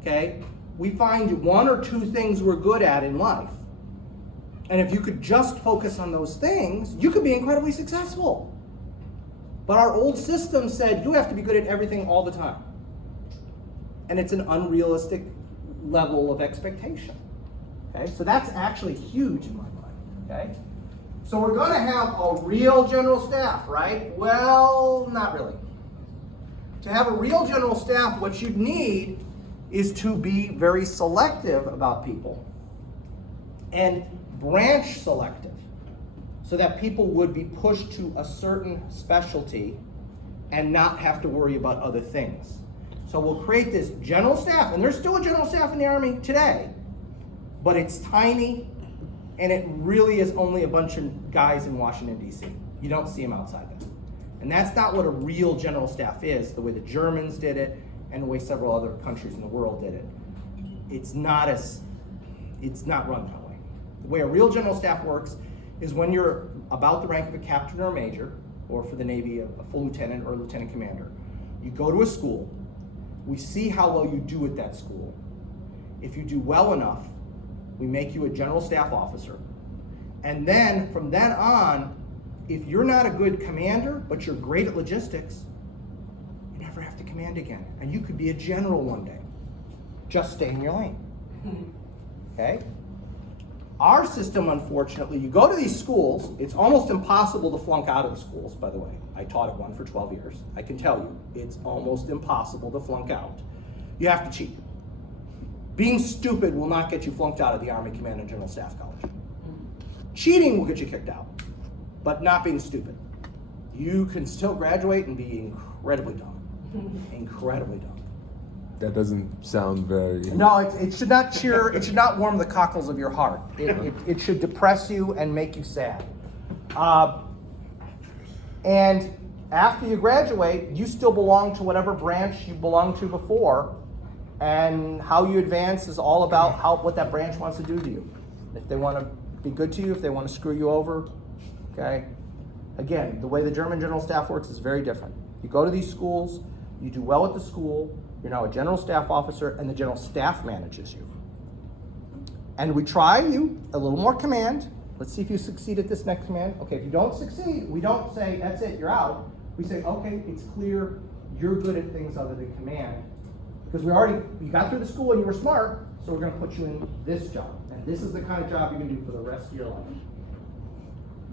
okay? We find one or two things we're good at in life. And if you could just focus on those things, you could be incredibly successful. But our old system said you have to be good at everything all the time. And it's an unrealistic level of expectation. Okay, so that's actually huge in my mind. Okay? So we're going to have a real general staff, right? Well, not really. To have a real general staff, what you'd need is to be very selective about people and branch selective, so that people would be pushed to a certain specialty and not have to worry about other things. So we'll create this general staff, and there's still a general staff in the Army today, but it's tiny, and it really is only a bunch of guys in Washington, D.C. You don't see them outside that. And that's not what a real general staff is, the way the Germans did it, and the way several other countries in the world did it. It's not run that way. The way a real general staff works is when you're about the rank of a captain or a major, or for the Navy, a full lieutenant or a lieutenant commander. You go to a school, we see how well you do at that school. If you do well enough, we make you a general staff officer. And then, from then on, if you're not a good commander, but you're great at logistics, you never have to command again. And you could be a general one day. Just stay in your lane. Okay? Our system, unfortunately, you go to these schools, it's almost impossible to flunk out of the schools, by the way. I taught at one for 12 years. I can tell you, it's almost impossible to flunk out. You have to cheat. Being stupid will not get you flunked out of the Army Command and General Staff College. Cheating will get you kicked out, but not being stupid. You can still graduate and be incredibly dumb. Incredibly dumb. That doesn't sound very. No, it should not cheer, it should not warm the cockles of your heart. It should depress you and make you sad. And after you graduate, you still belong to whatever branch you belonged to before, and how you advance is all about what that branch wants to do to you. If they want to be good to you, if they want to screw you over, okay? Again, the way the German general staff works is very different. You go to these schools, you do well at the school, you're now a general staff officer, and the general staff manages you. And we try you a little more command. Let's see if you succeed at this next command. Okay, if you don't succeed, we don't say, that's it, you're out. We say, okay, it's clear you're good at things other than command. Because you got through the school and you were smart, so we're gonna put you in this job. And this is the kind of job you're gonna do for the rest of your life.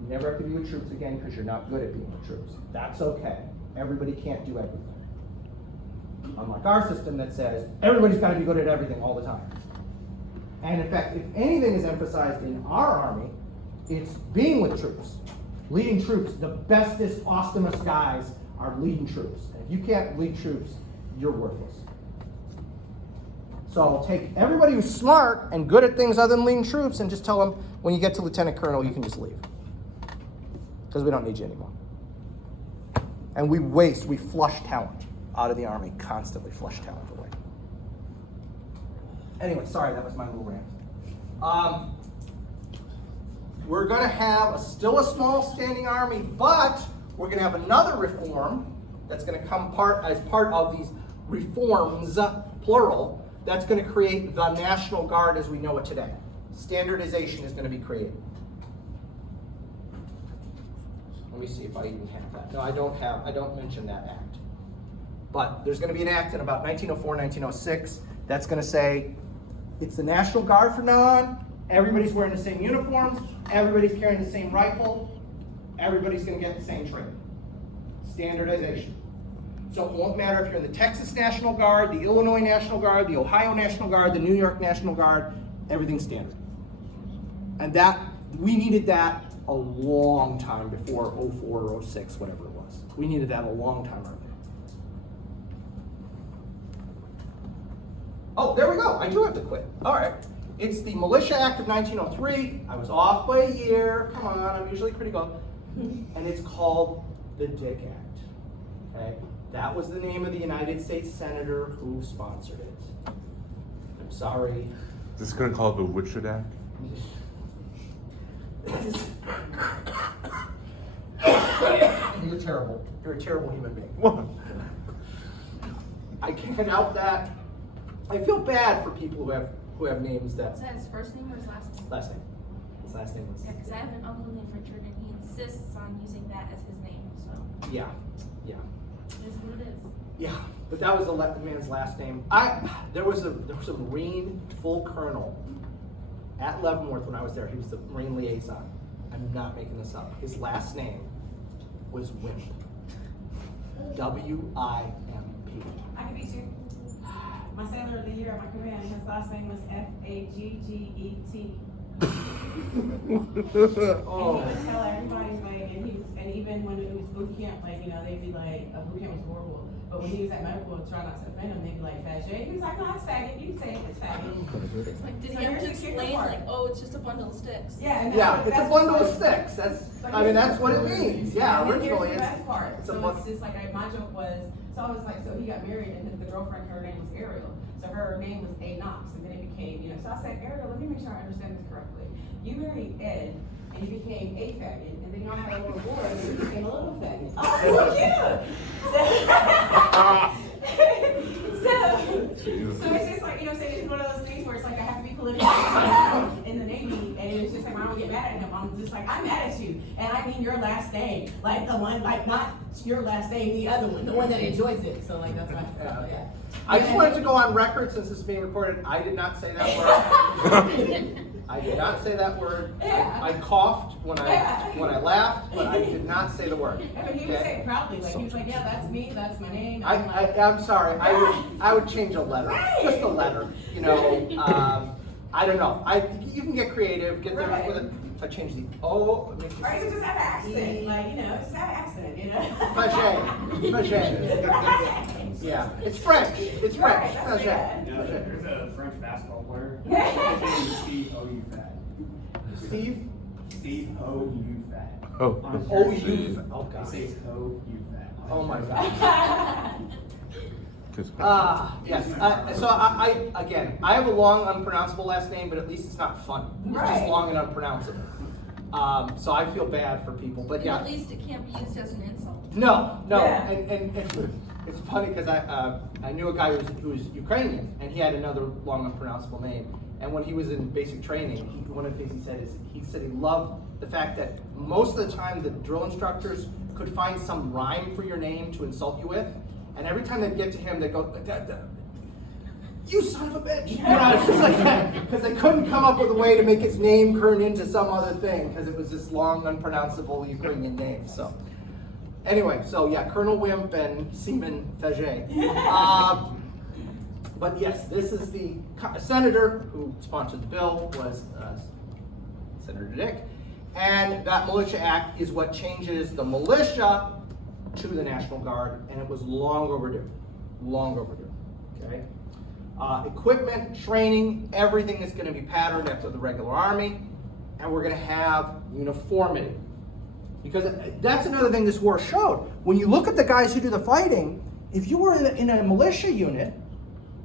You never have to be with troops again because you're not good at being with troops. That's okay. Everybody can't do everything. Unlike our system that says, everybody's gotta be good at everything all the time. And in fact, if anything is emphasized in our Army, it's being with troops, leading troops. The bestest, awesomest guys are leading troops. And if you can't lead troops, you're worthless. So I'll take everybody who's smart and good at things other than leading troops and just tell them, when you get to lieutenant colonel, you can just leave. Because we don't need you anymore. And we flush talent out of the Army, constantly flush talent away. Anyway, sorry, that was my little rant. We're gonna have still a small standing Army, but we're gonna have another reform that's gonna come as part of these reforms, plural, that's gonna create the National Guard as we know it today. Standardization is gonna be created. Let me see if I even have that. No, I don't mention that act. But there's gonna be an act in about 1904, 1906 that's gonna say, it's the National Guard from now on, everybody's wearing the same uniforms, everybody's carrying the same rifle, everybody's gonna get the same training. Standardization. So it won't matter if you're in the Texas National Guard, the Illinois National Guard, the Ohio National Guard, the New York National Guard, everything's standard. And we needed that a long time before 04 or 06, whatever it was. We needed that a long time earlier. Oh, there we go. I do have to quit. All right. It's the Militia Act of 1903. I was off by a year. Come on, I'm usually pretty good. And it's called the Dick Act. Okay? That was the name of the United States Senator who sponsored it. I'm sorry. Is this gonna call it the Witcher Act? You're terrible. You're a terrible human being. What? I can't help that. I feel bad for people who have names that. Is that his first name or his last name? Last name. His last name was. Yeah, because I have an uncle named Richard and he insists on using that as his name, so Yeah. it is what it is. Yeah. But that was the man's last name. There was a Marine full colonel at Leavenworth when I was there. He was the Marine liaison. I'm not making this up. His last name was Wimp. W-I-M-P. I can beat you. My sailor of the year at my command, his last name was F-A-G-G-E-T. And he would tell everybody, like, and even when it was boot camp, like, you know, they'd be like, boot camp was horrible. But when he was at medical, try not to offend him, they'd be like, fat Jay. He was like, no, it's faggot. You can say it, it's faggot. It's like, did So he ever here's the kicker explain, part. like, oh, it's just a bundle of sticks? Yeah, and Yeah, it's a that's bundle just of like- sticks. That's what it means. Yeah, And then originally here's the it's. best part. it's a So bun- it's just like, my joke was, so I was like, so he got married and the girlfriend, her name was Ariel. So her name was A. Knox, and then it became, you know, so I said, Ariel, let me make sure I understand this correctly. You married Ed, and you became a faggot, and then y'all had a little boy, and you became a little faggot. Oh, that's so cute! So it's just like, you know what I'm saying, it's one of those things where it's like, I have to be politically correct in the naming, and it's just like, when I don't get mad at him, I'm just like, I'm mad at you, and I mean your last name, like the one, like not your last name, the other one, the one that enjoys it, so like, that's why, yeah. I just wanted to go on record since this is being recorded. I did not say that word. I did not say that word. Yeah. I coughed when Yeah. I laughed, but I did not say the word. I mean, he would Okay? say it proudly, like, he was like, yeah, that's me, that's my name. I'm like, I'm sorry. I would change a letter, just a letter. You know, I don't know. You can get creative. Get there Right. with it. If I change the O, it makes it or you could just have an accent, like, you know, just have an accent, you know? Fagé. Yeah, it's French. It's French. Right, that's Fagé. You know, Fagé. there's a French basketball player. His name is Steve O.U. Fat. Steve. Steve O.U. Fat. Oh. On his O.U. jersey, Oh, God. It says O.U. Fat. Oh my God. Yes. So again, I have a long, unpronounceable last name, but at least it's not fun. It's just Right. long and unpronounceable. So I feel bad for people, but yeah. At least it can't be used as an insult. No, Yeah. and it's funny because I knew a guy who was Ukrainian, and he had another long, unpronounceable name. And when he was in basic training, one of the things he said he loved the fact that most of the time the drill instructors could find some rhyme for your name to insult you with, and every time they'd get to him, they'd go, "You son of a bitch!" You know, it's just like that because they couldn't come up with a way to make his name turn into some other thing because it was this long, unpronounceable Ukrainian name. So. Anyway, so yeah, Colonel Wimp and Seaman Fagé. But yes, this is the senator who sponsored the bill was Senator Dick, and that Militia Act is what changes the militia to the National Guard, and it was long overdue, okay? Equipment, training, everything is gonna be patterned after the regular Army, and we're gonna have uniformity. Because that's another thing this war showed. When you look at the guys who do the fighting, if you were in a militia unit,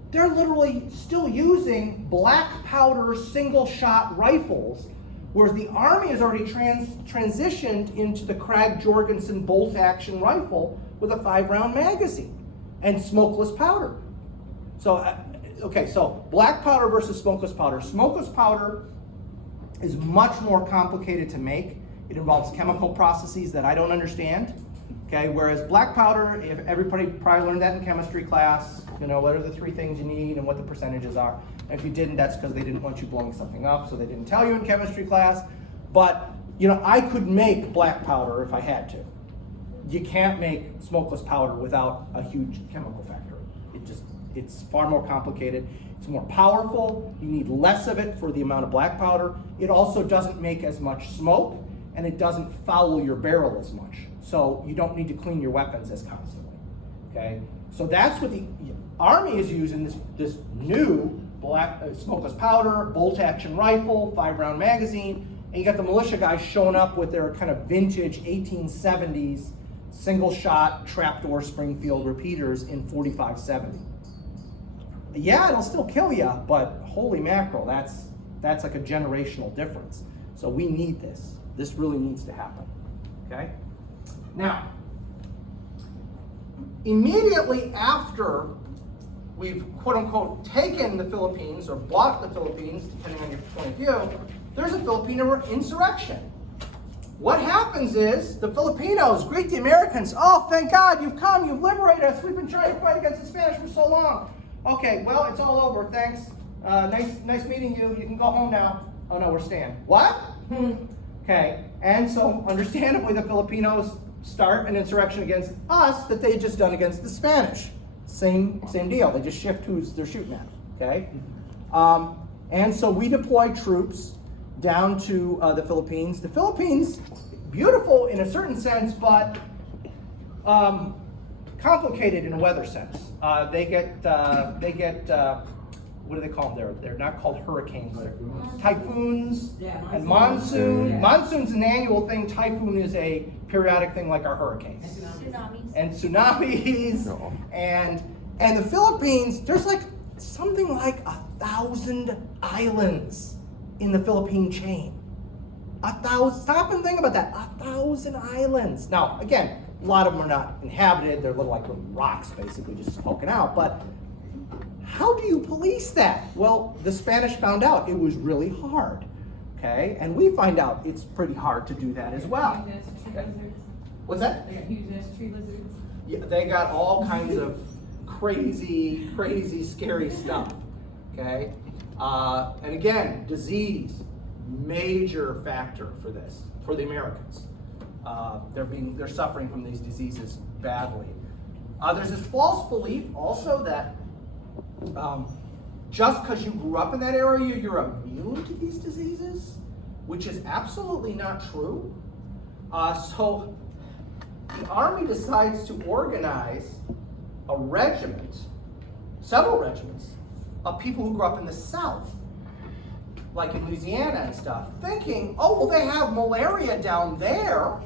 they're literally still using black powder single shot rifles, whereas the Army has already transitioned into the Krag Jorgensen bolt action rifle with a 5-round magazine and smokeless powder. So, okay, so black powder versus smokeless powder. Smokeless powder is much more complicated to make. It involves chemical processes that I don't understand. Okay, whereas black powder, if everybody probably learned that in chemistry class, you know, what are the 3 things you need and what the percentages are. And if you didn't, that's because they didn't want you blowing something up, so they didn't tell you in chemistry class. But, you know, I could make black powder if I had to. You can't make smokeless powder without a huge chemical factory. It's far more complicated. It's more powerful. You need less of it for the amount of black powder. It also doesn't make as much smoke, and it doesn't foul your barrel as much. So you don't need to clean your weapons as constantly, okay? So that's what the Army is using, this new black smokeless powder, bolt action rifle, 5-round magazine, and you got the militia guys showing up with their kind of vintage 1870s single shot trapdoor Springfield repeaters in 45-70. Yeah, it'll still kill you, but holy mackerel, that's like a generational difference. So we need this. This really needs to happen, okay? Now, immediately after we've quote unquote taken the Philippines or bought the Philippines, depending on your point of view, there's a Filipino insurrection. What happens is the Filipinos greet the Americans. Oh, thank God you've come, you've liberated us. We've been trying to fight against the Spanish for so long. Okay, well, it's all over, thanks. Nice meeting you. You can go home now. Oh no, we're staying. What? Okay, and so understandably the Filipinos start an insurrection against us that they had just done against the Spanish. Same deal, they just shift who they're shooting at, okay? And so we deploy troops down to the Philippines. The Philippines, beautiful in a certain sense, but complicated in a weather sense. They get what do they call them there? They're not called hurricanes. They're typhoons Yeah, and monsoon. monsoon. Yeah. Monsoon's an annual thing. Typhoon is a periodic thing like our hurricanes. Tsunamis. And tsunamis. No. And the Philippines, there's like something like 1,000 islands in the Philippine chain. 1,000. Stop and think about that. 1,000 islands. Now, again, a lot of them are not inhabited. They're like little rocks, basically, just poking out. But how do you police that? Well, the Spanish found out it was really hard. Okay, and we find out it's pretty hard to do that as well. Huge ass tree lizards. What's that? They got huge ass tree lizards. Yeah, they got all kinds of crazy, scary stuff. Okay, and again, disease, major factor for this for the Americans. They're suffering from these diseases badly. There's this false belief also that just because you grew up in that area, you're immune to these diseases, which is absolutely not true. So the Army decides to organize a regiment, several regiments, of people who grew up in the South, like in Louisiana and stuff, thinking, oh, well, they have malaria down there,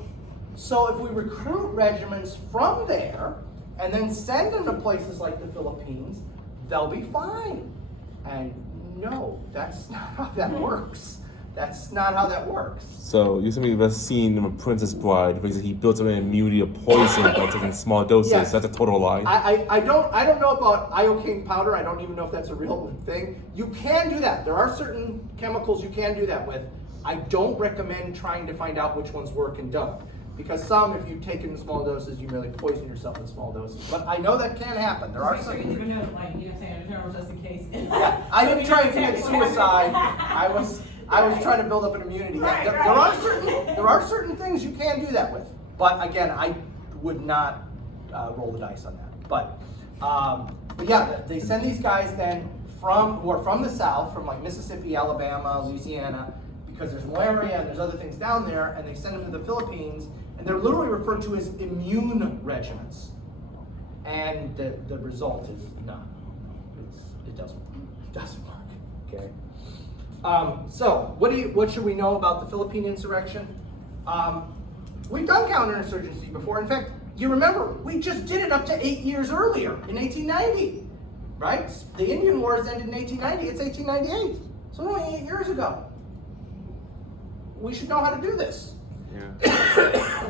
so if we recruit regiments from there and then send them to places like the Philippines, they'll be fine. And no, that's not how that works. That's not how that works. So you somebody that's seen in Princess Bride because he built up an immunity to poison by taking small doses. Yes. That's a total lie. I don't know about iocane powder. I don't even know if that's a real thing. You can do that. There are certain chemicals you can do that with. I don't recommend trying to find out which ones work and don't. Because some, if you take it in small doses, you really poison yourself in small doses. But I know that can happen. There are Just make some. sure you leave a note, like, you know what I'm saying, in general, just in case. Yeah, I didn't try and commit suicide. I was trying to build up an immunity. Right, There right. are certain things you can do that with. But again, I would not roll the dice on that. But yeah, they send these guys then who are from the South, from like Mississippi, Alabama, Louisiana, because there's malaria and there's other things down there, and they send them to the Philippines, and they're literally referred to as immune regiments. And the result is none. It doesn't work. Okay. So what should we know about the Philippine insurrection? We've done counterinsurgency before. In fact, you remember we just did it up to 8 years earlier in 1890, right? The Indian Wars ended in 1890. It's 1898, so only 8 years ago. We should know how to do this. Yeah.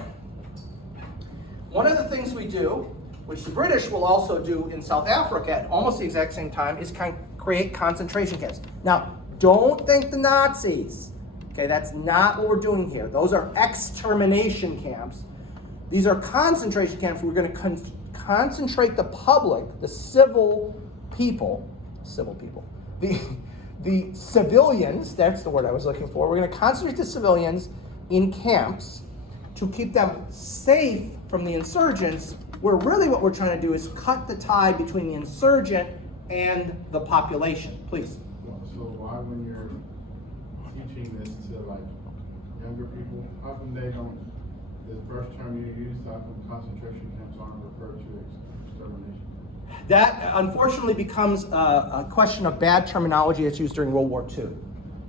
One of the things we do, which the British will also do in South Africa at almost the exact same time, is create concentration camps. Now, don't think the Nazis. Okay, that's not what we're doing here. Those are extermination camps. These are concentration camps. We're going to concentrate the public, the civil people, the civilians, that's the word I was looking for. We're going to concentrate the civilians in camps to keep them safe from the insurgents, where really what we're trying to do is cut the tie between the insurgent and the population. Please. So why, when you're teaching this to like younger people, how come they don't, the first term you use, how come concentration camps aren't referred to as extermination? That unfortunately becomes a question of bad terminology that's used during World War II.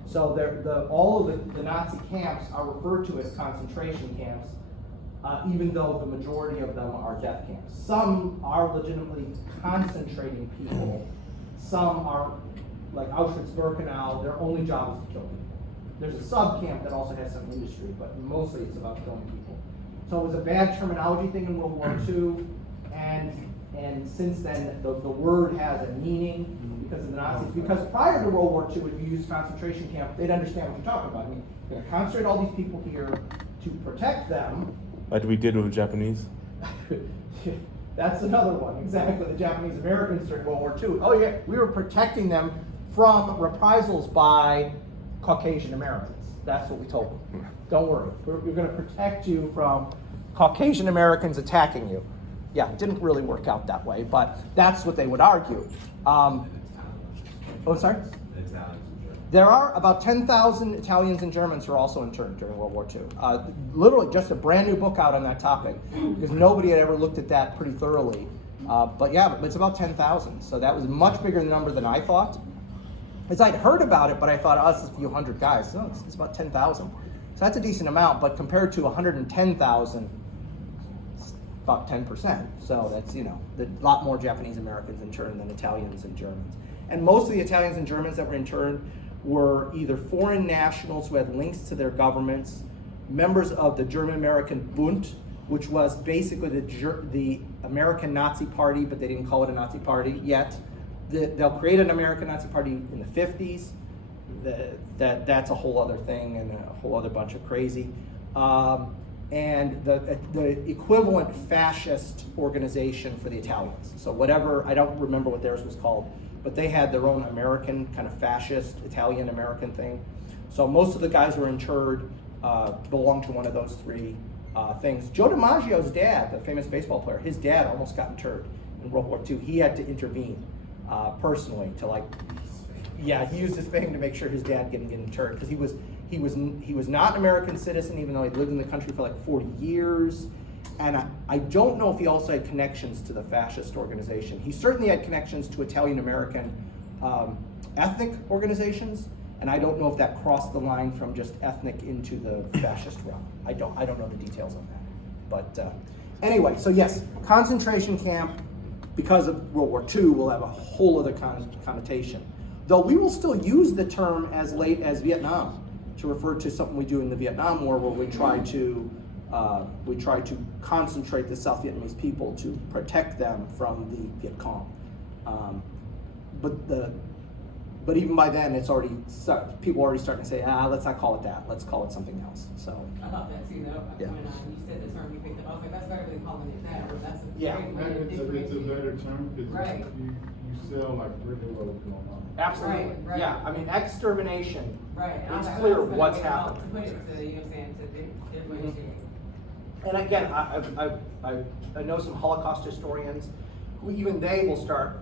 So all of the Nazi camps are referred to as concentration camps, even though the majority of them are death camps. Some are legitimately concentrating people. Some are, like Auschwitz-Birkenau, their only job is to kill people. There's a sub-camp that also has some industry, but mostly it's about killing people. So it was a bad terminology thing in World War II, and since then the word has a meaning because of the Nazis. Because prior to World War II, if you used concentration camp, they'd understand what you're talking about. I mean, you're going to concentrate all these people here to protect them. Like we did with the Japanese. That's another one, exactly. The Japanese Americans during World War II. Oh yeah, we were protecting them from reprisals by Caucasian Americans. That's what we told them. Don't worry, we're going to protect you from Caucasian Americans attacking you. Yeah, it didn't really work out that way, but that's what they would argue. Oh, sorry? The Italians and Germans. There are about 10,000 Italians and Germans who are also interned during World War II. Literally just a brand new book out on that topic, because nobody had ever looked at that pretty thoroughly. But it's about 10,000. So that was a much bigger number than I thought. As I'd heard about it, but I thought, it's a few hundred guys. No, it's about 10,000. So that's a decent amount, but compared to 110,000, it's about 10%. So that's, a lot more Japanese Americans interned than Italians and Germans. And most of the Italians and Germans that were interned were either foreign nationals who had links to their governments, members of the German-American Bund, which was basically the American Nazi Party, but they didn't call it a Nazi Party yet. They'll create an American Nazi Party in the 50s. That's a whole other thing and a whole other bunch of crazy. And the equivalent fascist organization for the Italians. So whatever, I don't remember what theirs was called, but they had their own American kind of fascist Italian-American thing. So most of the guys who were interred belonged to one of those three things. Joe DiMaggio's dad, the famous baseball player, his dad almost got interred in World War II. He had to intervene personally to he used his fame to make sure his dad didn't get interred, because he was not an American citizen, even though he'd lived in the country for 40 years. And I don't know if he also had connections to the fascist organization. He certainly had connections to Italian-American ethnic organizations, and I don't know if that crossed the line from just ethnic into the fascist realm. I don't know the details on that. But anyway, so yes, concentration camp, because of World War II, will have a whole other connotation. Though we will still use the term as late as Vietnam to refer to something we do in the Vietnam War, where we try to concentrate the South Vietnamese people to protect them from the Viet Cong. But even by then, people are already starting to say, let's not call it that. Let's call it something else. So I thought that too, though. Yeah. When you said the term, you picked up, I was like, that's better than calling it that, or that's a Yeah. great way to It's a differentiate. better term, because Right. you sell really what was going on. absolutely, Right. yeah. I mean, extermination. Right. And I It's was like, clear that's a better what's way to happened. To put it, to, you know what I'm saying, to differentiate. And again, I know some Holocaust historians who even they will start,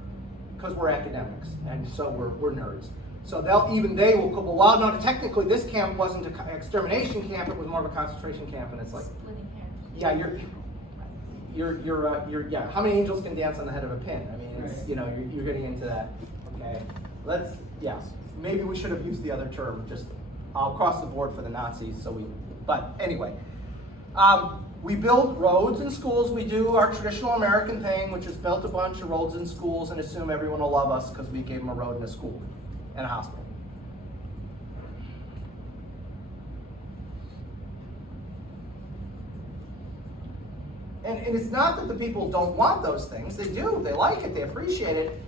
because we're academics and so we're nerds. So they will go, well, no, technically this camp wasn't an extermination camp; it was more of a concentration camp. And it's like, Splitting hairs. yeah, you're how many angels can dance on the head of a pin? I mean, it's Right. you're getting into that. Okay, maybe we should have used the other term just across the board for the Nazis. But anyway. We build roads and schools. We do our traditional American thing, which is built a bunch of roads and schools and assume everyone will love us because we gave them a road and a school and a hospital. And it's not that the people don't want those things. They do. They like it. They appreciate it.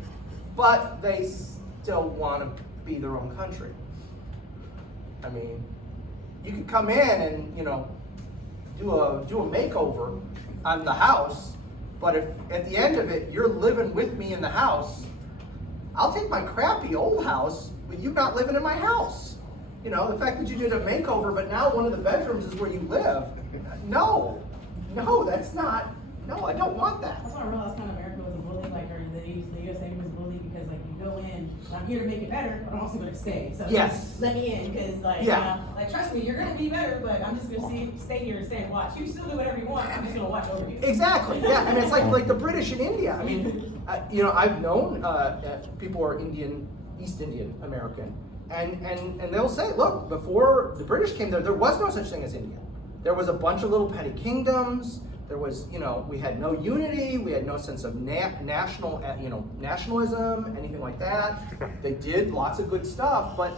But they still want to be their own country. I mean, you could come in and, do a makeover on the house, but if at the end of it you're living with me in the house, I'll take my crappy old house with you not living in my house. The fact that you did a makeover, but now one of the bedrooms is where you live. No, that's not. No, I don't want that. That's when I realized kind of America was a bully, or the USA was a bully, because you go in, I'm here to make it better, but I'm also going to stay. So Yes. just let me in, because trust me, you're going to be better, but I'm just going to stay here and stay and watch. You still do whatever you want. I'm just going to watch over you. Exactly. Yeah, and it's like the British in India. I mean, I've known people who are East Indian American, and they'll say, look, before the British came there was no such thing as India. There was a bunch of little petty kingdoms. There was, we had no unity. We had no sense of nationalism, anything like that. They did lots of good stuff, but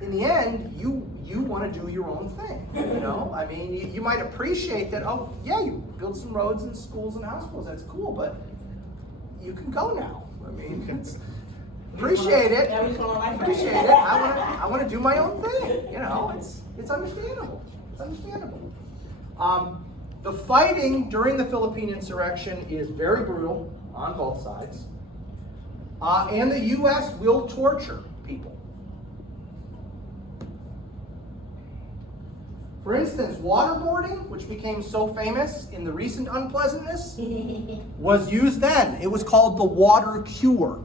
in the end, you want to do your own thing. I mean, you might appreciate that. Oh, yeah, you build some roads and schools and hospitals. That's cool, but you can go now. I mean, appreciate it. Yeah, we just want our life Appreciate it. I want to do my own thing. It's understandable. It's understandable. The fighting during the Philippine insurrection is very brutal on both sides. And the U.S. will torture people. For instance, waterboarding, which became so famous in the recent unpleasantness, was used then. It was called the water cure.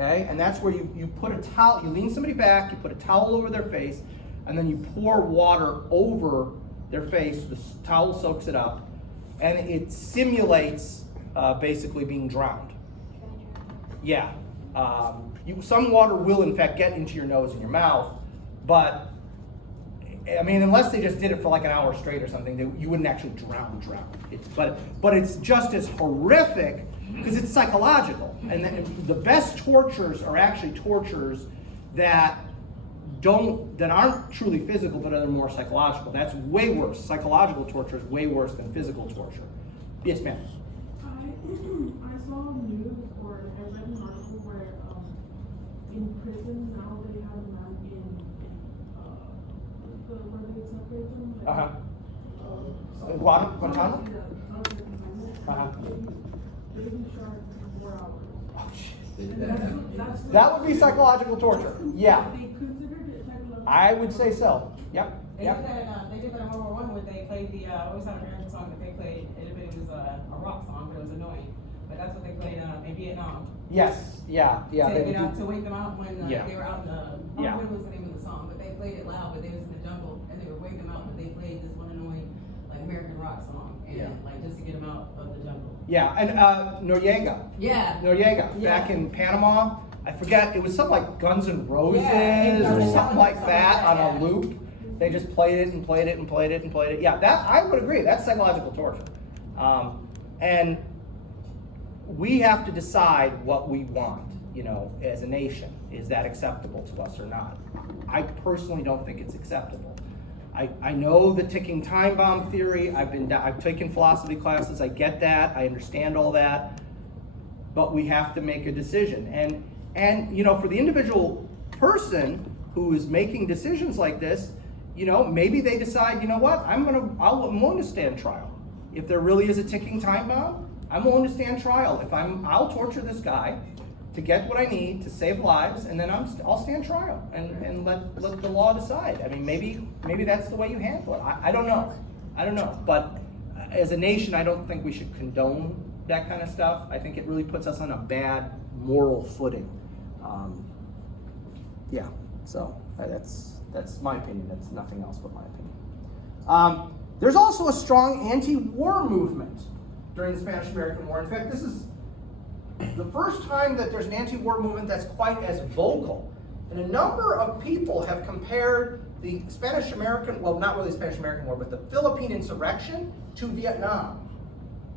Okay, and that's where you put a towel, you lean somebody back, you put a towel over their face, and then you pour water over their face, the towel soaks it up, and it simulates basically being drowned. Yeah. Some water will in fact get into your nose and your mouth, but I mean, unless they just did it for like an hour straight or something, you wouldn't actually drown. But it's just as horrific because it's psychological. And the best tortures are actually tortures that aren't truly physical, but are more psychological. That's way worse. Psychological torture is way worse than physical torture. Yes, ma'am. I saw news or I read an article where in prison now they have them where they separate them. Guantanamo? They can charge for 4 hours. Oh, shit. And that's That would be psychological torture. Yeah, They considered it psychological. I would say so. Yep. They Yep. did that in World War I when they played the, always had an American song that they played, it was a rock song, but it was annoying. But that's what they played in Vietnam. Yes. Yeah. Yeah. To, they would to wake them out when Yeah. they were out in the, Yeah. what was the name of the song, but they played it loud, but they was in the jungle, and they would wake them out, but they played this one annoying, like, American rock song, and, Yeah. like, just to get them out of the jungle. Yeah, and Noriega, Yeah. back in Panama, I forget, it was something like Guns N' Roses Yeah, or yeah. something like that on Yeah. a loop. They just played it and played it and played it and played it. Yeah, that I would agree. That's psychological torture, and we have to decide what we want. You know, as a nation, is that acceptable to us or not? I personally don't think it's acceptable. I know the ticking time bomb theory. I've taken philosophy classes. I get that. I understand all that. But we have to make a decision. And you know, for the individual person who is making decisions like this, you know, maybe they decide, you know what, I'm willing to stand trial. If there really is a ticking time bomb, I'm willing to stand trial. I'll torture this guy to get what I need to save lives, and then I'll stand trial and let the law decide. I mean, maybe that's the way you handle it. I don't know. But as a nation, I don't think we should condone that kind of stuff. I think it really puts us on a bad moral footing. Yeah. So that's my opinion. That's nothing else but my opinion. There's also a strong anti-war movement during the Spanish-American War. In fact, this is the first time that there's an anti-war movement that's quite as vocal. And a number of people have compared the Spanish-American, well, not really the Spanish-American War, but the Philippine insurrection to Vietnam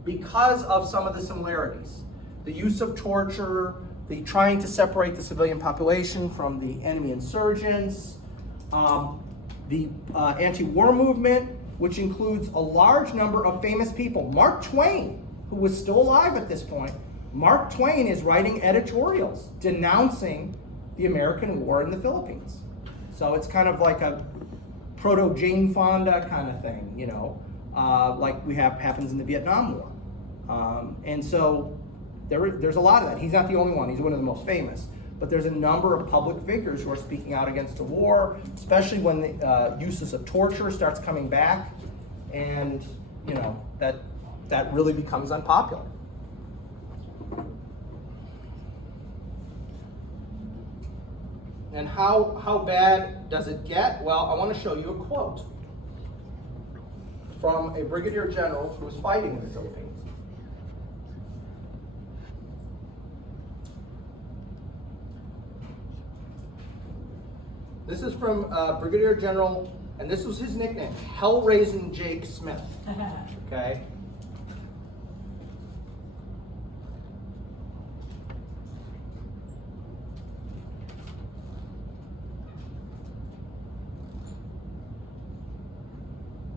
because of some of the similarities. The use of torture, the trying to separate the civilian population from the enemy insurgents, the anti-war movement, which includes a large number of famous people. Mark Twain, who was still alive at this point, Mark Twain is writing editorials denouncing the American war in the Philippines. So it's kind of like a proto-Jane Fonda kind of thing, you know, like happens in the Vietnam War. And so there's a lot of that. He's not the only one. He's one of the most famous. But there's a number of public figures who are speaking out against the war, especially when the uses of torture starts coming back, and you know that really becomes unpopular. And how bad does it get? Well, I want to show you a quote from a brigadier general who was fighting in the Philippines. This is from Brigadier General, and this was his nickname, Hell-Raising Jake Smith. Okay.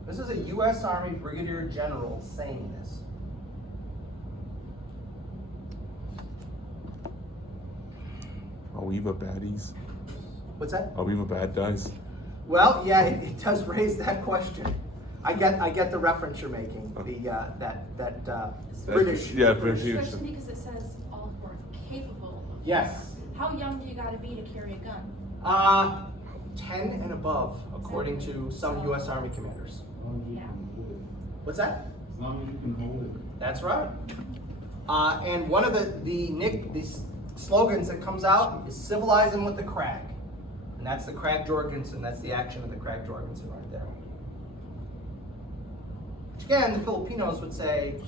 This is a U.S. Army Brigadier General saying this. Are we the baddies? What's that? Are we the bad guys? Well, yeah, it does raise that question. I get the reference you're making. The British. Yeah, British. Especially because it says all who are capable. of Yes. How young do you gotta be to carry a gun? 10 and above, according to some U.S. Army commanders. Yeah. What's that? As long as you can hold it. That's right. And one of the slogans that comes out is civilize them with the Krag. And that's the Krag Jorgensen, that's the action of the Krag Jorgensen right there. Which again, the Filipinos would say,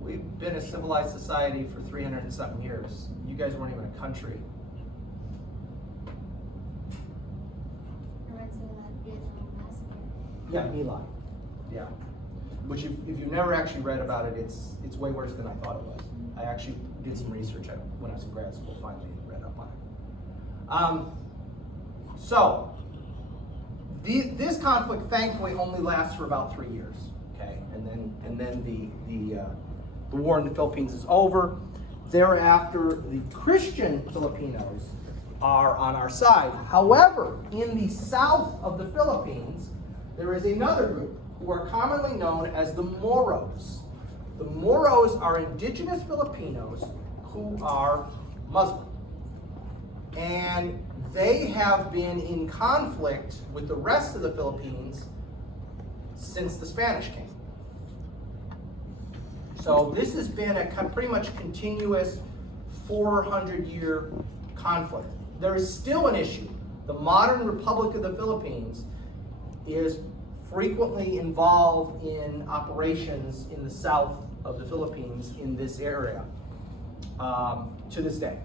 we've been a civilized society for 300 and something years. You guys weren't even a country. Reminds me of that Vietnam massacre. Yeah, Milan. Yeah. Which if you've never actually read about it, it's way worse than I thought it was. I actually did some research when I was in grad school, finally read up on it. This conflict thankfully only lasts for about 3 years, okay? And then the war in the Philippines is over. Thereafter, the Christian Filipinos are on our side. However, in the south of the Philippines, there is another group who are commonly known as the Moros. The Moros are indigenous Filipinos who are Muslim. And they have been in conflict with the rest of the Philippines since the Spanish came. So this has been a pretty much continuous 400-year conflict. There is still an issue. The modern Republic of the Philippines is frequently involved in operations in the south of the Philippines in this area to this day.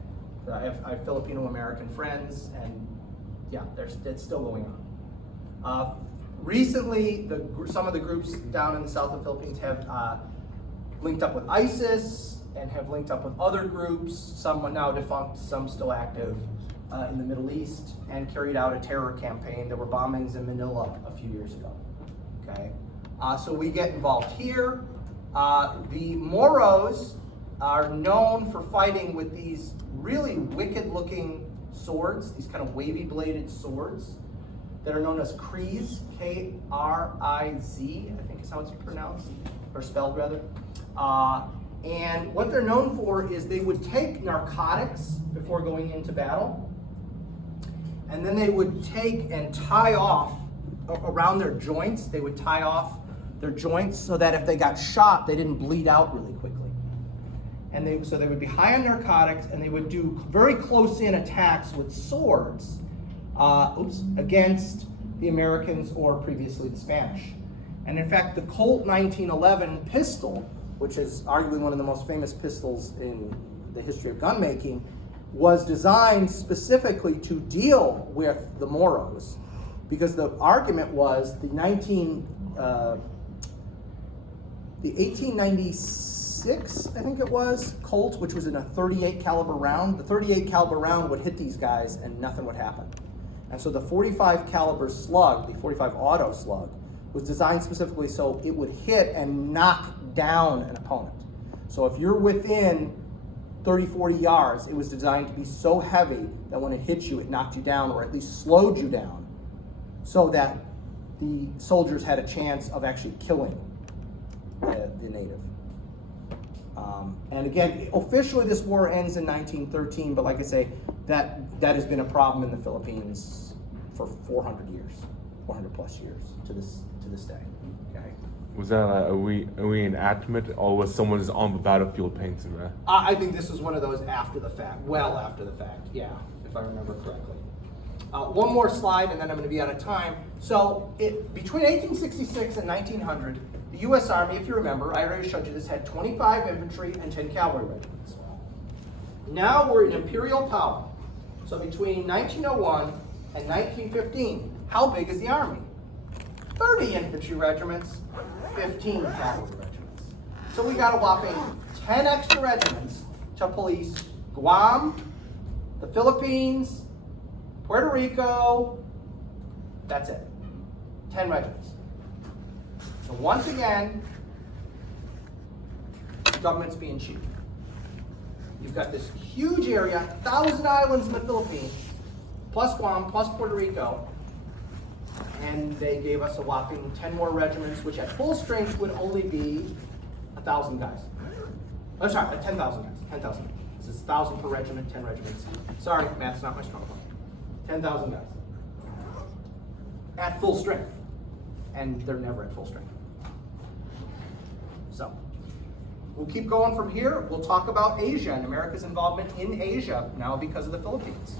I have Filipino-American friends, and yeah, it's still going on. Recently, some of the groups down in the south of the Philippines have linked up with ISIS and have linked up with other groups, some now defunct, some still active in the Middle East, and carried out a terror campaign. There were bombings in Manila a few years ago. Okay, so we get involved here. The Moros are known for fighting with these really wicked-looking swords, these kind of wavy-bladed swords that are known as Kriz, K-R-I-Z, I think is how it's pronounced, or spelled rather. And what they're known for is they would take narcotics before going into battle, and then they would take and tie off around their joints. They would tie off their joints so that if they got shot, they didn't bleed out really quickly. And so they would be high on narcotics, and they would do very close-in attacks with swords against the Americans or previously the Spanish. And in fact, the Colt 1911 pistol, which is arguably one of the most famous pistols in the history of gun making, was designed specifically to deal with the Moros, because the argument was the 1896, I think it was, Colt, which was in a 38 caliber round. The 38 caliber round would hit these guys and nothing would happen. And so the 45 caliber slug, the 45 auto slug, was designed specifically so it would hit and knock down an opponent. So if you're within 30, 40 yards, it was designed to be so heavy that when it hit you, it knocked you down or at least slowed you down so that the soldiers had a chance of actually killing the native. And again, officially this war ends in 1913, but like I say, that has been a problem in the Philippines for 400 years, 400 plus years to this day. Okay. Was that a reenactment, or was someone just on the battlefield painting that? I think this was one of those after the fact, well after the fact, yeah, if I remember correctly. One more slide, and then I'm going to be out of time. So between 1866 and 1900, the U.S. Army, if you remember, I already showed you this, had 25 infantry and 10 cavalry regiments. Now we're in imperial power. So between 1901 and 1915, how big is the Army? 30 infantry regiments, 15 cavalry regiments. So we got a whopping 10 extra regiments to police Guam, the Philippines, Puerto Rico. That's it. 10 regiments. So once again, the government's being cheap. You've got this huge area, 1,000 islands in the Philippines, plus Guam, plus Puerto Rico, and they gave us a whopping 10 more regiments, which at full strength would only be 1,000 guys. Oh, sorry, 10,000 guys, 10,000. This is 1,000 per regiment, 10 regiments. Sorry, math's not my strong point. 10,000 guys. At full strength. And they're never at full strength. So, We'll keep going from here. We'll talk about Asia and America's involvement in Asia now because of the Philippines.